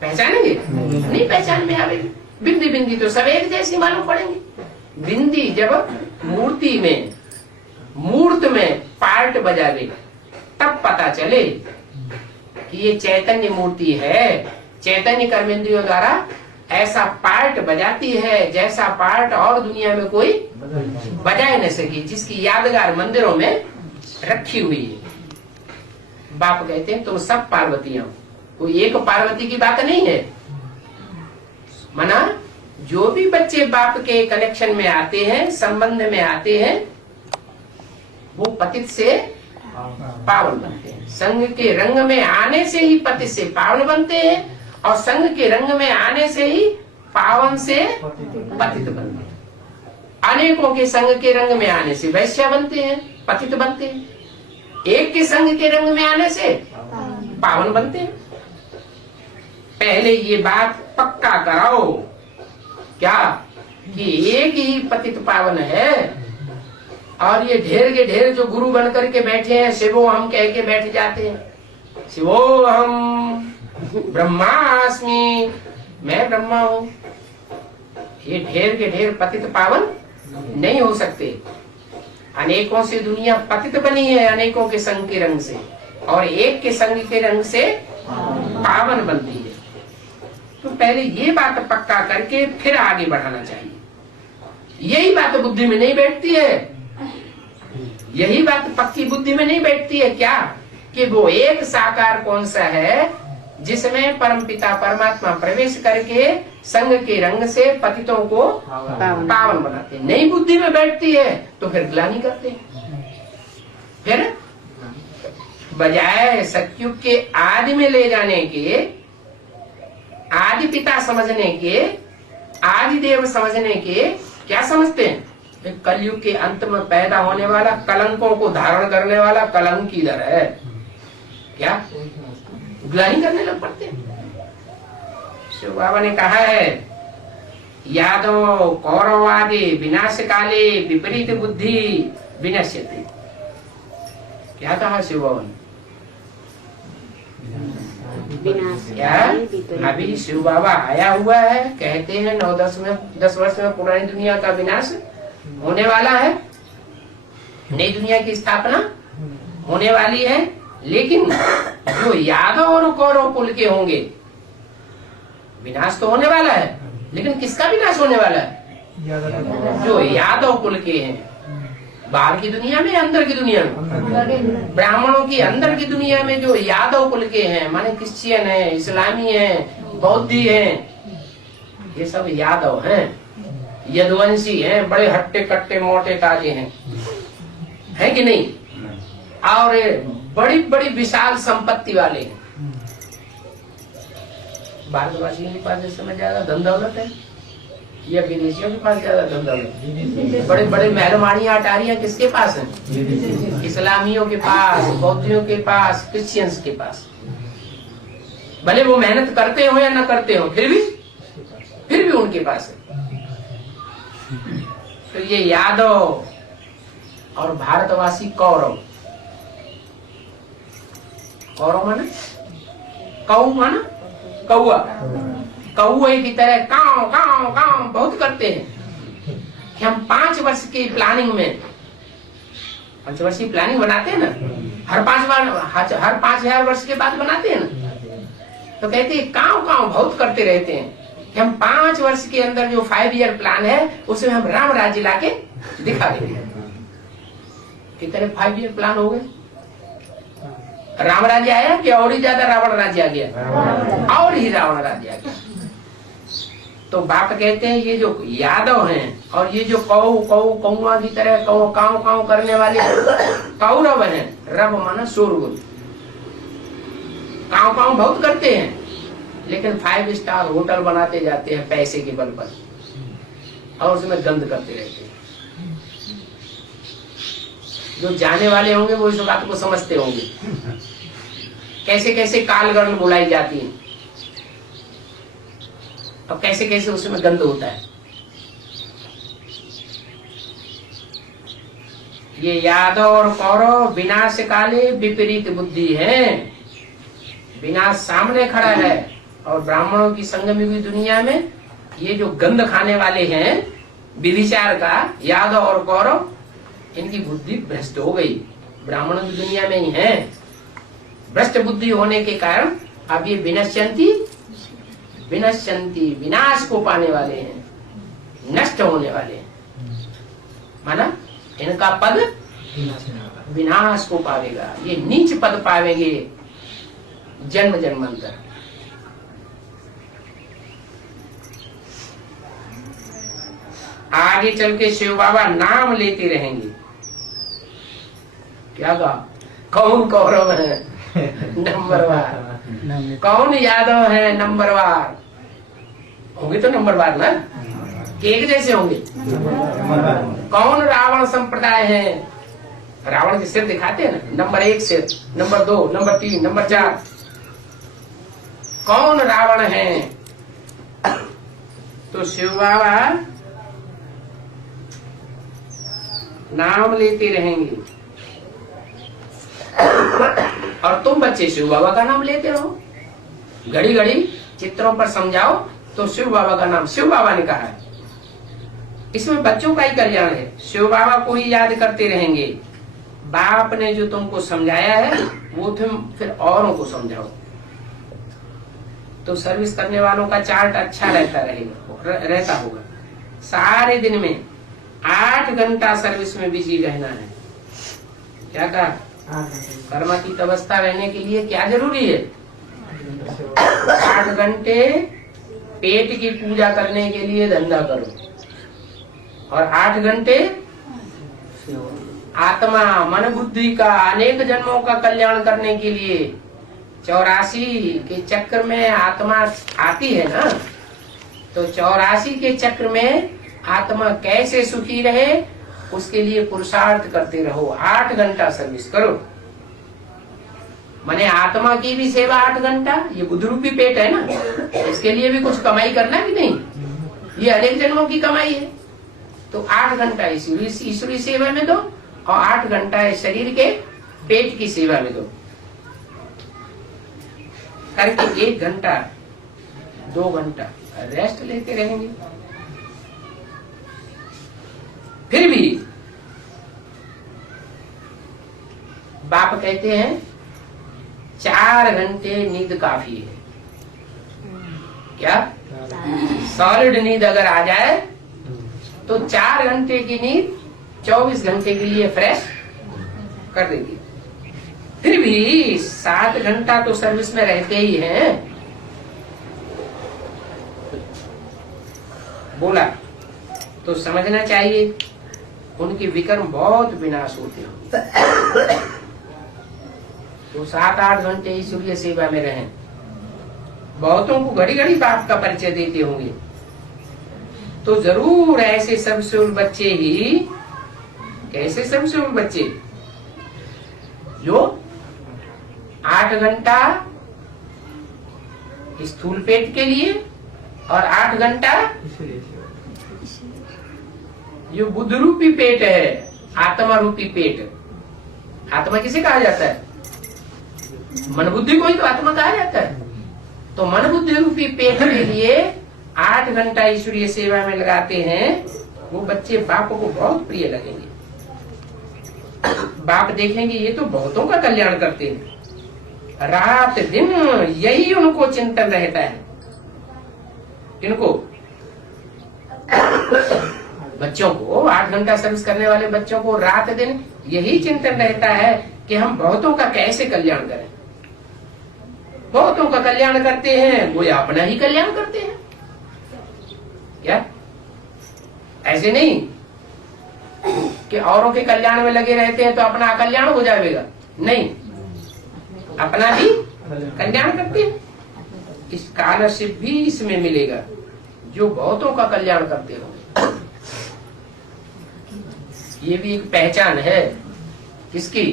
पहचानेंगे? नहीं पहचान में आवेगी। बिंदी बिंदी तो सब एक जैसी मालूम पड़ेंगे। बिंदी जब मूर्ति में मूर्त में पार्ट बजा दे तब पता चले कि ये चैतन्य मूर्ति है। चैतन्य कर्मेंद्रियों द्वारा ऐसा पार्ट बजाती है जैसा पार्ट और दुनिया में कोई बजा न सके, जिसकी यादगार मंदिरों में रखी हुई है। बाप कहते हैं तुम सब पार्वतियां, कोई एक पार्वती की बात नहीं है। मना जो भी बच्चे बाप के कनेक्शन में आते हैं, संबंध में आते हैं, वो पतित से पावन बनते हैं। संघ के रंग में आने से ही पतित से पावन बनते हैं और संघ के रंग में आने से ही पावन से पतित बनते हैं। अनेकों के संघ के रंग में आने से वैश्य बनते हैं, पतित बनते हैं। एक के संघ के रंग में आने से पावन बनते हैं। पहले ये बात पक्का कराओ क्या कि एक ही पतित पावन है और ये ढेर के ढेर जो गुरु बन करके बैठे हैं, शिवो हम कह के बैठ जाते हैं। शिवो हम ब्रह्मास्मि, मैं ब्रह्मा हूं। ये ढेर के ढेर पतित पावन नहीं हो सकते। अनेकों से दुनिया पतित बनी है, अनेकों के संग के रंग से, और एक के संग के रंग से पावन बनती है। तो पहले ये बात पक्का करके फिर आगे बढ़ाना चाहिए। यही बात बुद्धि में नहीं बैठती है। यही बात पक्की बुद्धि में नहीं बैठती है क्या कि वो एक साकार कौन सा है जिसमें परमपिता परमात्मा प्रवेश करके संग के रंग से पतितों को पावन बनाते हैं। नहीं बुद्धि में बैठती है तो फिर ग्लानि करते हैं। फिर बजाय सतयुग के आदि में ले जाने के, आदि पिता समझने के, आदि देव समझने के, क्या समझते हैं? कलयुग के अंत में पैदा होने वाला कलंकों को धारण करने वाला कलंक इधर है। क्या ग्लानि करने लग पड़ते हैं। शिव बाबा ने कहा है यादव कौरवादि विनाश काले विपरीत बुद्धि विनश्यति। क्या कहा शिव बाबा ने? विनाश क्या काले विपरीत अभी शिव बाबा आया हुआ है, कहते हैं 9-10 वर्ष में पुरानी दुनिया का विनाश होने वाला है, नई दुनिया की स्थापना होने वाली है। लेकिन जो यादव और कौरव कुल के होंगे, विनाश तो होने वाला है, लेकिन किसका विनाश होने वाला है? जो यादव कुल के हैं। बाहर की दुनिया में, अंदर की दुनिया में, ब्राह्मणों की अंदर की दुनिया में जो यादव कुल के हैं, माने क्रिश्चियन है, इस्लामी है, बौद्धि है, ये सब यादव हैं, यदुवंशी हैं, बड़े हट्टे कट्टे मोटे ताजे हैं कि नहीं? और बड़ी बड़ी विशाल संपत्ति वाले हैं। भारतवासियों के पास इस समय ज्यादा धन दौलत है या विदेशियों के पास ज्यादा धन दौलत? बड़े बड़े महलमानियां अटारियां किसके पास हैं? इस्लामियों के पास, बौद्धियों के पास, क्रिश्चियंस के पास। भले वो मेहनत करते हो या ना करते हो, फिर भी उनके पास है। तो ये यादव और भारतवासी कौरव। कौरव माना कौ, माना कौआ, कौए की तरह काव काव काव बहुत करते हैं कि हम 5 वर्ष की प्लानिंग में, 5 वर्ष की प्लानिंग बनाते हैं ना, हर 5,000 वर्ष के बाद बनाते हैं ना, तो कहते हैं काव काव बहुत करते रहते हैं कि हम 5 वर्ष के अंदर जो 5 ईयर प्लान है उसमें हम राम राज्य लाके दिखा देंगे। कितने 5 ईयर प्लान हो गए? राम राज्य आया कि और ही ज्यादा रावण राज्य आ गया? और ही रावण राज्य आ गया। तो बाप कहते हैं ये जो यादव हैं और ये जो कौआ की तरह काव काव करने वाले कौरव हैं, रब माना शोरगुल, काव काव बहुत करते हैं, लेकिन 5 स्टार होटल बनाते जाते हैं पैसे के बल पर और उसमें गंद करते रहते हैं। जो जाने वाले होंगे वो इस बात को समझते होंगे, कैसे कैसे कालगर्ल बुलाई जाती है और कैसे कैसे उसमें गंद होता है। ये यादव और कौरव विनाश काले विपरीत बुद्धि है। विनाश सामने खड़ा है और ब्राह्मणों की संगमी हुई दुनिया में ये जो गंद खाने वाले हैं विविचार का, यादव और कौरव, इनकी बुद्धि भ्रष्ट हो गई, ब्राह्मणों की दुनिया में ही है। भ्रष्ट बुद्धि होने के कारण अब ये विनश्यंती विनाश को पाने वाले हैं, नष्ट होने वाले हैं। माना इनका पद विनाश को पावेगा, ये नीच पद पावेंगे जन्म जन्मांतर। आगे चल के शिव बाबा नाम लेते रहेंगे। क्या कहा? कौन कौरव है नंबरवार, कौन यादव है नंबरवार? होंगे तो नंबरवार ना, एक जैसे होंगे। कौन रावण संप्रदाय है? रावण के सिर दिखाते हैं ना, नंबर 1 सिर, नंबर 2, नंबर 3, नंबर 4। कौन रावण है? तो शिव बाबा नाम लेते रहेंगे और तुम बच्चे शिव बाबा का नाम लेते रहो। घड़ी घड़ी चित्रों पर समझाओ तो शिव बाबा का नाम, शिव बाबा ने कहा है, इसमें बच्चों का ही कल्याण है। शिव बाबा को ही याद करते रहेंगे। बाप ने जो तुमको समझाया है वो तुम फिर औरों को समझाओ, तो सर्विस करने वालों का चार्ट अच्छा रहता होगा। सारे दिन में 8 घंटा सर्विस में बिजी रहना है। क्या कहा? कर्मा की अवस्था रहने के लिए क्या जरूरी है? 8 घंटे पेट की पूजा करने के लिए धंधा करो और 8 घंटे आत्मा मन बुद्धि का अनेक जन्मों का कल्याण करने के लिए। 84 के चक्र में आत्मा आती है ना, तो 84 के चक्र में आत्मा कैसे सुखी रहे उसके लिए पुरुषार्थ करते रहो। 8 घंटा सर्विस करो। माने आत्मा की भी सेवा 8 घंटा, ये बुद्ध रूपी पेट है ना, इसके लिए भी कुछ कमाई करना कि नहीं? ये अनेक जन्मों की कमाई है। तो 8 घंटा ईश्वरी सेवा में दो और 8 घंटा शरीर के पेट की सेवा में दो। करके 1 घंटा 2 घंटा रेस्ट लेते रहेंगे, फिर भी बाप कहते हैं 4 घंटे नींद काफी है। क्या सॉलिड नींद अगर आ जाए तो 4 घंटे की नींद 24 घंटे के लिए फ्रेश कर देगी। फिर भी 7 घंटा तो सर्विस में रहते ही हैं। बोला तो समझना चाहिए उनके विकर्म बहुत विनाश होते हो, तो 7-8 घंटे ही सूर्य सेवा में रहें। बहुतों को घड़ी घड़ी बाप का परिचय देते होंगे, तो जरूर ऐसे सबसे बच्चे ही, कैसे सबसे बच्चे जो 8 घंटा स्थूल पेट के लिए और 8 घंटा जो बुद्ध रूपी पेट है, आत्मा रूपी पेट। आत्मा किसे कहा जाता है? मन बुद्धि को ही तो आत्मा कहा जाता है। तो मन बुद्धि रूपी पेट के लिए 8 घंटा ईश्वरीय सेवा में लगाते हैं। वो बच्चे बाप को बहुत प्रिय लगेंगे। बाप देखेंगे ये तो बहुतों का कल्याण करते हैं, रात दिन यही उनको चिंतन रहता है। इनको बच्चों को 8 घंटा सर्विस करने वाले बच्चों को रात दिन यही चिंतन रहता है कि हम बहुतों का कैसे कल्याण करें। बहुतों का कल्याण करते हैं, वो अपना ही कल्याण करते हैं। क्या ऐसे नहीं कि औरों के कल्याण में लगे रहते हैं तो अपना अकल्याण हो जाएगा? नहीं, अपना भी कल्याण करते हैं। स्कॉलरशिप भी इसमें मिलेगा जो बहुतों का कल्याण करते हो। ये भी एक पहचान है। किसकी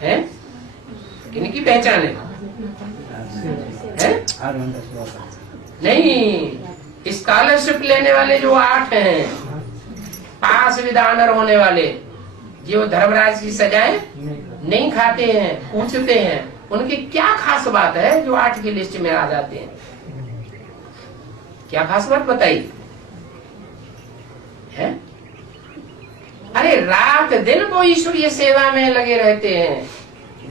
है? किनकी पहचान है? नहीं, स्कॉलरशिप लेने वाले जो 8 हैं, पास विद ऑनर होने वाले, जो धर्मराज की सजाएं नहीं खाते हैं, पूछते हैं, उनकी क्या खास बात है जो 8 की लिस्ट में आ जाते हैं? क्या खास बात बताइए? है? अरे रात दिन वो ईश्वरीय सेवा में लगे रहते हैं।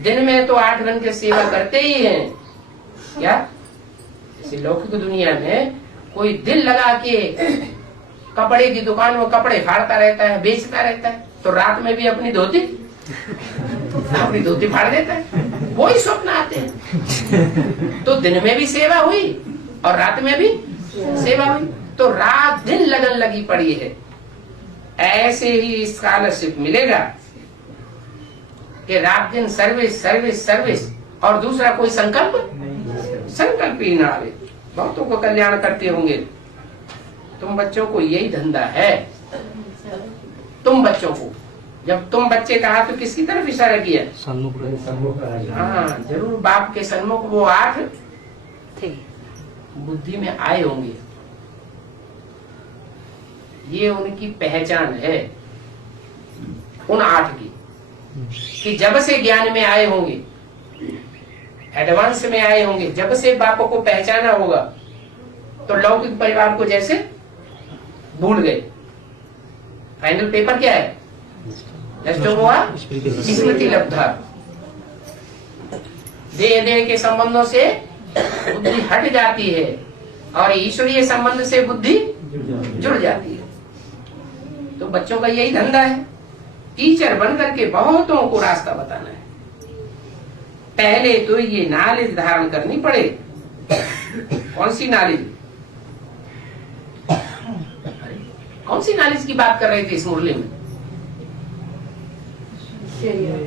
दिन में तो 8 घंटे सेवा करते ही हैं। क्या जैसे लौकिक दुनिया में कोई दिल लगा के कपड़े की दुकान में कपड़े फाड़ता रहता है, बेचता रहता है, तो रात में भी अपनी धोती फाड़ देता है। वही स्वप्न आते हैं। तो दिन में भी सेवा हुई और रात में भी सेवा हुई, तो रात दिन लगन लगी पड़ी है। ऐसे ही स्कॉलरशिप मिलेगा कि रात दिन सर्विस सर्विस सर्विस, और दूसरा कोई संकल्प ही ना आवे। बहुतों को कल्याण करते होंगे। तुम बच्चों को यही धंधा है। तुम बच्चों को, जब तुम बच्चे कहा तो किसकी तरफ इशारा किया? सम्मुख। हाँ, जरूर बाप के सन्मुख वो 8 बुद्धि में आए होंगे। ये उनकी पहचान है उन 8 की, कि जब से ज्ञान में आए होंगे, एडवांस में आए होंगे, जब से बाप को पहचाना होगा, तो लौकिक परिवार को जैसे भूल गए। फाइनल पेपर क्या है? नष्ट हुआ स्मृति लब्धा। देह के संबंधों से बुद्धि हट जाती है और ईश्वरीय संबंध से बुद्धि जुड़ जाती है। तो बच्चों का यही धंधा है, टीचर बन करके बहुतों को रास्ता बताना है। पहले तो ये नॉलेज धारण करनी पड़े। कौन सी नॉलेज? कौन सी नॉलेज की बात कर रहे थे इस मुरली में?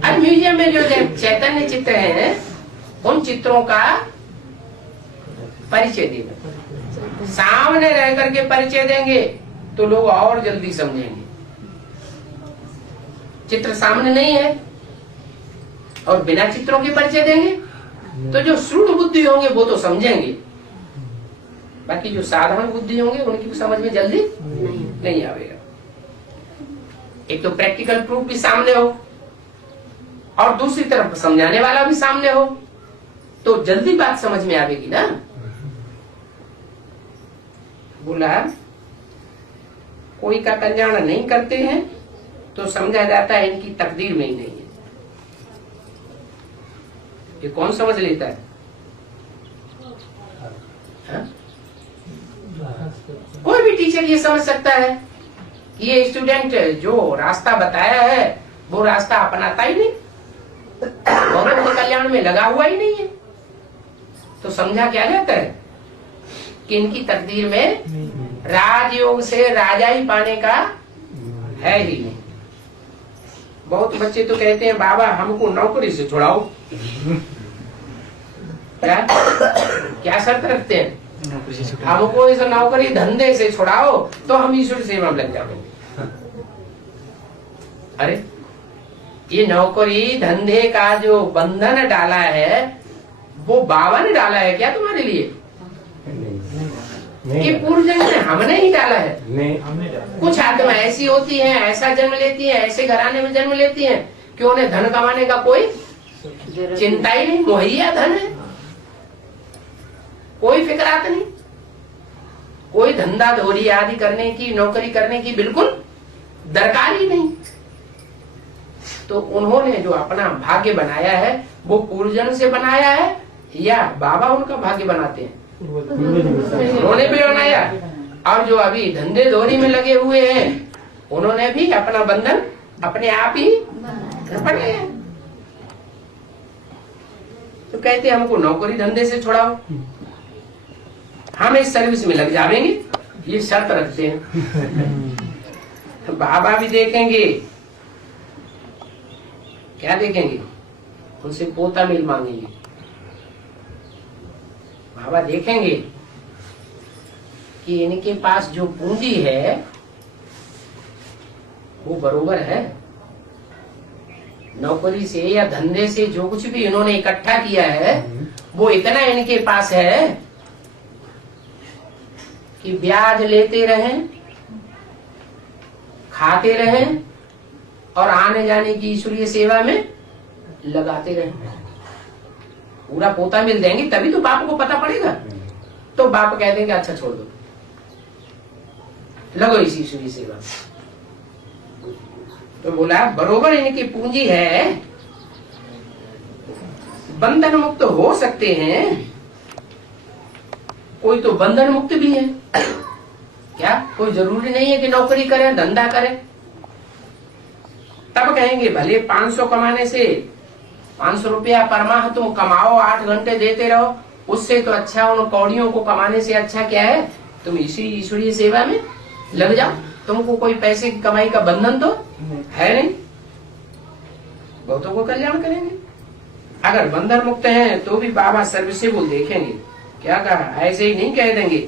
आज म्यूजियम में जो चैतन्य चित्र हैं, उन चित्रों का परिचय देना। सामने रह करके परिचय देंगे तो लोग और जल्दी समझेंगे। चित्र सामने नहीं है और बिना चित्रों के परिचय देंगे तो जो श्रुत बुद्धि होंगे वो तो समझेंगे, बाकी जो साधारण बुद्धि होंगे उनकी समझ में जल्दी नहीं आवेगा। एक तो प्रैक्टिकल प्रूफ भी सामने हो और दूसरी तरफ समझाने वाला भी सामने हो, तो जल्दी बात समझ में आवेगी ना। बोला कोई का कल्याण नहीं करते हैं तो समझा जाता है इनकी तकदीर में ही नहीं है। ये कौन समझ लेता है? हा? कोई भी टीचर ये समझ सकता है कि ये स्टूडेंट जो रास्ता बताया है वो रास्ता अपनाता ही नहीं, बहुतों के कल्याण में लगा हुआ ही नहीं है। तो समझा क्या जाता है कि इनकी तकदीर में राजयोग से राजाई पाने का है ही नहीं। बहुत बच्चे तो कहते हैं बाबा हमको नौकरी से छुड़ाओ। क्या शर्त रखते हैं? हमको इस नौकरी धंधे से छुड़ाओ तो हम ईश्वर सेवा में लग जाएंगे। अरे ये नौकरी धंधे का जो बंधन डाला है वो बाबा ने डाला है क्या तुम्हारे लिए? कि पूर्व जन्म में हमने ही डाला है। नहीं, कुछ आत्मा ऐसी होती है, ऐसा जन्म लेती है, ऐसे घराने में जन्म लेती है कि उन्हें धन कमाने का कोई चिंता ही नहीं, मुहैया धन है, कोई फिक्रात नहीं, कोई धंधा धोरी आदि करने की, नौकरी करने की बिल्कुल दरकार ही नहीं। तो उन्होंने जो अपना भाग्य बनाया है वो पूर्व जन्म से बनाया है या बाबा उनका भाग्य बनाते हैं? उन्होंने भी बनाया। और जो अभी धंधे धोरी में लगे हुए हैं उन्होंने भी अपना बंधन अपने आप ही बनाया। तो कहते हैं हमको नौकरी धंधे से छुड़ाओ, हम इस सर्विस में लग जाएंगे, ये शर्त रखते हैं। तो बाबा भी देखेंगे, क्या देखेंगे? उनसे पोता मिल मांगेंगे। बाबा देखेंगे कि इनके पास जो पूंजी है वो बरोबर है। नौकरी से या धंधे से जो कुछ भी इन्होंने इकट्ठा किया है वो इतना इनके पास है कि ब्याज लेते रहें, खाते रहें और आने जाने की ईश्वरीय सेवा में लगाते रहें। पूरा पोता मिल देंगे तभी तो बाप को पता पड़ेगा। तो बाप कह देंगे अच्छा छोड़ दो, लगो इसी ईश्वरीय सेवा। तो बोला बरोबर इनकी पूंजी है, बंधन मुक्त हो सकते हैं, कोई तो बंधन मुक्त भी है। क्या कोई जरूरी नहीं है कि नौकरी करें, धंधा करें। तब कहेंगे भले 500 कमाने से 500 रुपया परमाह तुम कमाओ, 8 घंटे देते रहो, उससे तो अच्छा उन कौड़ियों को कमाने से अच्छा क्या है तुम इसी ईश्वरीय सेवा में लग जाओ। तुमको कोई पैसे की कमाई का बंधन तो है नहीं, बहुतों को कल्याण करेंगे। अगर बंधन मुक्त हैं तो भी बाबा सर्विसेबल देखेंगे। क्या कहा? ऐसे ही नहीं कह देंगे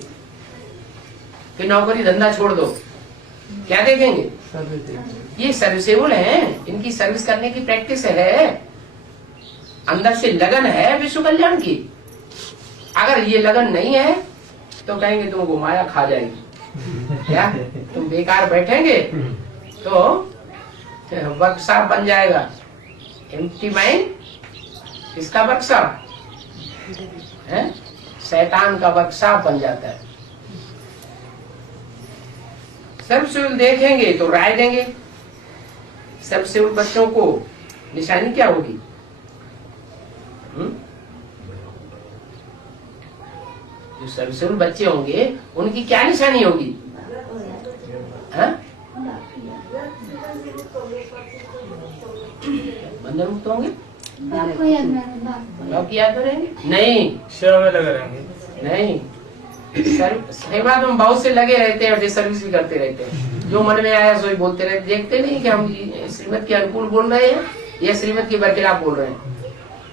कि नौकरी धंधा छोड़ दो। क्या देखेंगे? ये सर्विसेबल हैं, इनकी सर्विस करने की प्रैक्टिस है, अंदर से लगन है विश्व कल्याण की। अगर ये लगन नहीं है तो कहेंगे तुमको माया खा जाएगी। क्या तुम बेकार बैठेंगे तो वर्कशॉप बन जाएगा। एम्प्टी माइंड किसका वर्कशॉप है? शैतान का वर्कशॉप बन जाता है। सर्वसेवक देखेंगे तो राय देंगे। सर्वसेवक बच्चों को निशानी क्या होगी? जो सर्वसेवक बच्चे होंगे उनकी क्या निशानी होगी? बंधन मुक्त होंगे, बाप याद रहेंगे? नहीं, सेवा में लगे रहेंगे। नहीं, सेवा तो हम बहुत से लगे रहते हैं, सर्विस भी करते रहते हैं, जो मन में आया सो ही बोलते रहते। देखते नहीं कि हम श्रीमत के अनुकूल बोल रहे हैं या श्रीमत के बरखिलाफ बोल रहे हैं।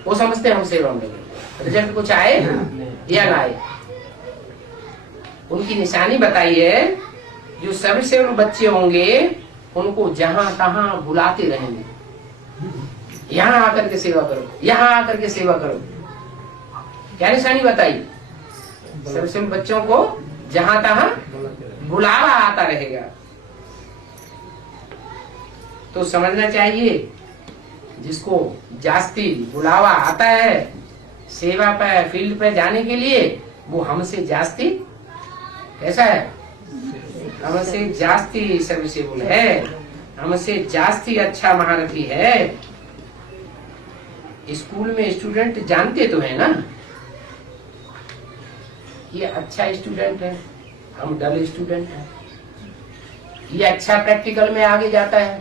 वो समझते हैं हम सेवा में लगे। रिजल्ट कुछ आए या ना आए, उनकी निशानी बताइए। जो सर्वसेवक बच्चे होंगे उनको जहां तहां बुलाते रहेंगे, यहाँ आकर के सेवा करो, यहाँ आकर के सेवा करो। क्या निशानी बताई? सर्वसेवक बच्चों को जहां तहां बुलावा आता रहेगा। तो समझना चाहिए जिसको जास्ती बुलावा आता है सेवा पे फील्ड पे जाने के लिए वो हमसे जास्ती कैसा है, हमसे जास्ती सर्विसेबल है, हमसे जास्ती अच्छा महारथी है। स्कूल में स्टूडेंट जानते तो है ना ये अच्छा स्टूडेंट है, हम डल स्टूडेंट हैं। ये अच्छा प्रैक्टिकल में आगे जाता है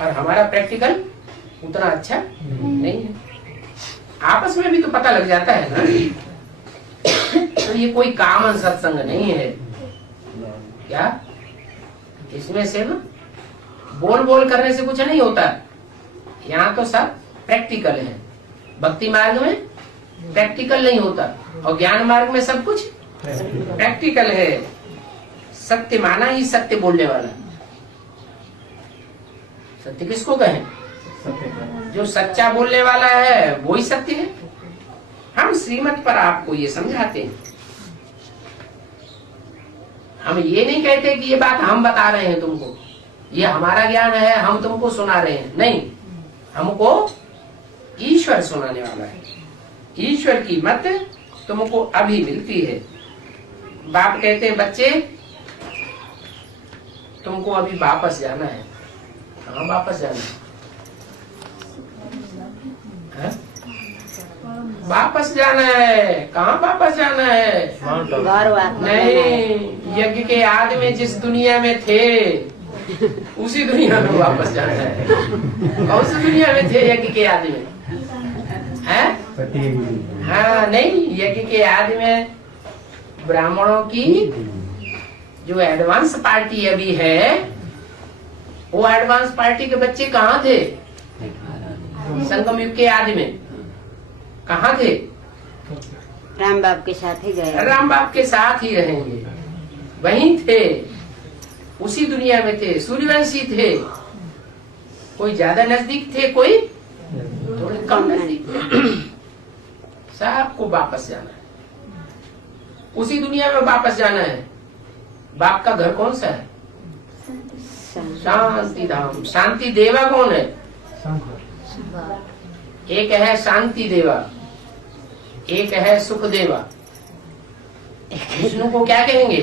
और हमारा प्रैक्टिकल उतना अच्छा नहीं है। आपस में भी तो पता लग जाता है ना। तो ये कोई कॉमन सत्संग नहीं है क्या, इसमें सिर्फ बोल बोल करने से कुछ नहीं होता। यहाँ तो सब प्रैक्टिकल है। भक्ति मार्ग में प्रैक्टिकल नहीं होता और ज्ञान मार्ग में सब कुछ प्रैक्टिकल है। सत्य माना ही सत्य बोलने वाला। सत्य किसको कहें, जो सच्चा बोलने वाला है वो ही सत्य है। हम श्रीमत पर आपको ये समझाते हैं, हम ये नहीं कहते कि ये बात हम बता रहे हैं तुमको, ये हमारा ज्ञान है हम तुमको सुना रहे हैं, नहीं, हमको ईश्वर सुनाने वाला है। ईश्वर की मत तुमको अभी मिलती है। बाप कहते हैं बच्चे तुमको अभी वापस जाना है। कहाँ वापस जाना है? वापस जाना है। कहाँ वापस जाना है? नहीं, यज्ञ के आदि में जिस दुनिया में थे उसी दुनिया में वापस जाना है। कौन सी दुनिया में थे यज्ञ के आदि में? है? हाँ, नहीं, यज्ञ के आदि में ब्राह्मणों की जो एडवांस पार्टी अभी है, वो एडवांस पार्टी के बच्चे कहाँ थे? संगम युग के आदि में कहाँ थे? राम बाप के साथ ही गए। राम बाप के साथ ही रहेंगे, वहीं थे, उसी दुनिया में थे, सूर्यवंशी थे। कोई ज्यादा नजदीक थे, कोई थोड़े कम नजदीक थे। सबको वापस जाना है, उसी दुनिया में वापस जाना है। बाप का घर कौन सा है? शांति धाम। शांति देवा कौन है? एक है शांति देवा, एक है सुख देवा। विष्णु को क्या कहेंगे?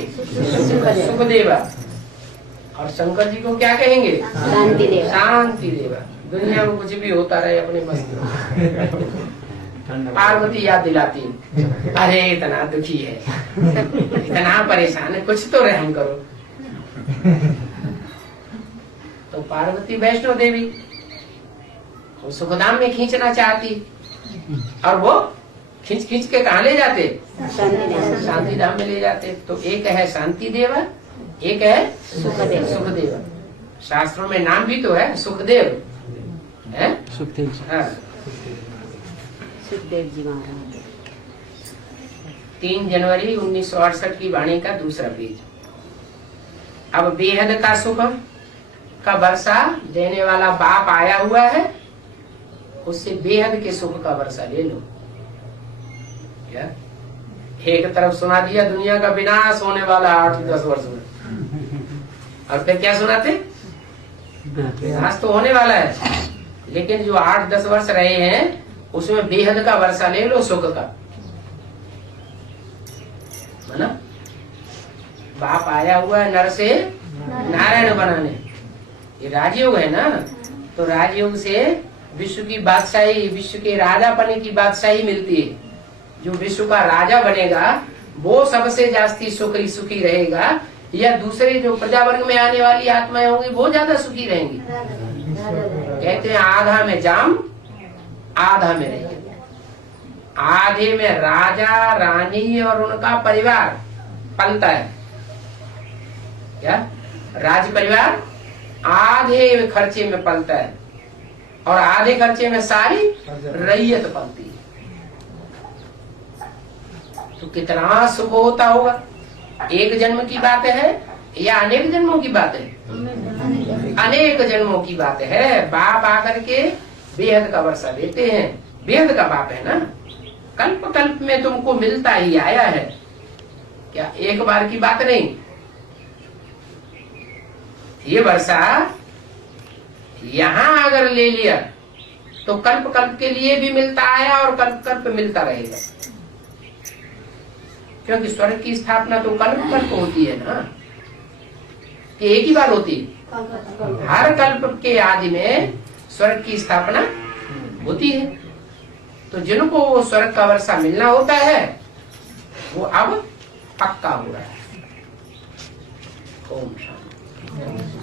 सुख देवा। और शंकर जी को क्या कहेंगे? शांति देवा। शांति देवा। दुनिया में कुछ भी होता रहे अपने मस्त। पार्वती याद दिलाती, अरे इतना दुखी है, इतना परेशान है, कुछ तो रहम करो। तो पार्वती वैष्णो देवी वो सुखधाम में खींचना चाहती, और वो खींच खींच के कहाँ ले जाते? शांति धाम में ले जाते। तो एक है शांति देवा, एक है सुखदेव। शास्त्रों में नाम भी तो है सुखदेव, है? हाँ। सुखदेव जी महाराज। 3 जनवरी 1968 की वाणी का दूसरा पेज। अब बेहद का सुख का वर्षा देने वाला बाप आया हुआ है, उससे बेहद के सुख का वर्षा ले लो। क्या एक तरफ सुना दिया दुनिया का विनाश होने वाला 8-10 वर्ष में, और फिर क्या सुनाते? विनाश तो होने वाला है, लेकिन जो 8-10 वर्ष रहे हैं उसमें बेहद का वर्षा ले लो, सुख का। है ना? बाप आया हुआ है नर से नारायण बनाने। ये राजयोग है ना, तो राजयोग से विश्व की बादशाही, विश्व के राजापने की बादशाही मिलती है। जो विश्व का राजा बनेगा वो सबसे जास्ती सुखी रहेगा, या दूसरे जो प्रजा वर्ग में आने वाली आत्माएं होंगी वो ज्यादा सुखी रहेंगी। कहते हैं आधा में जाम आधा में रहेंगे। आधे में राजा रानी और उनका परिवार पलता है। क्या? राज परिवार आधे खर्चे में पलता है, और आधे खर्चे में सारी रैयत पलती है। तो कितना सुख होता होगा। एक जन्म की बात है या अनेक जन्मों की बात है? अनेक जन्मों की बात है। बाप आकर के बेहद का वर्षा देते हैं। बेहद का बाप है ना, कल्प कल्प में तुमको मिलता ही आया है। क्या एक बार की बात नहीं? ये वर्षा यहाँ अगर ले लिया तो कल्प कल्प के लिए भी मिलता आया और कल्प कल्प मिलता रहेगा, क्योंकि स्वर्ग की स्थापना तो कल्प कल्प होती है ना, कि एक ही बार होती है। हर कल्प के आदि में स्वर्ग की स्थापना होती है। तो जिनको वो स्वर्ग का वर्षा मिलना होता है वो अब पक्का हो रहा है। ओम शांति।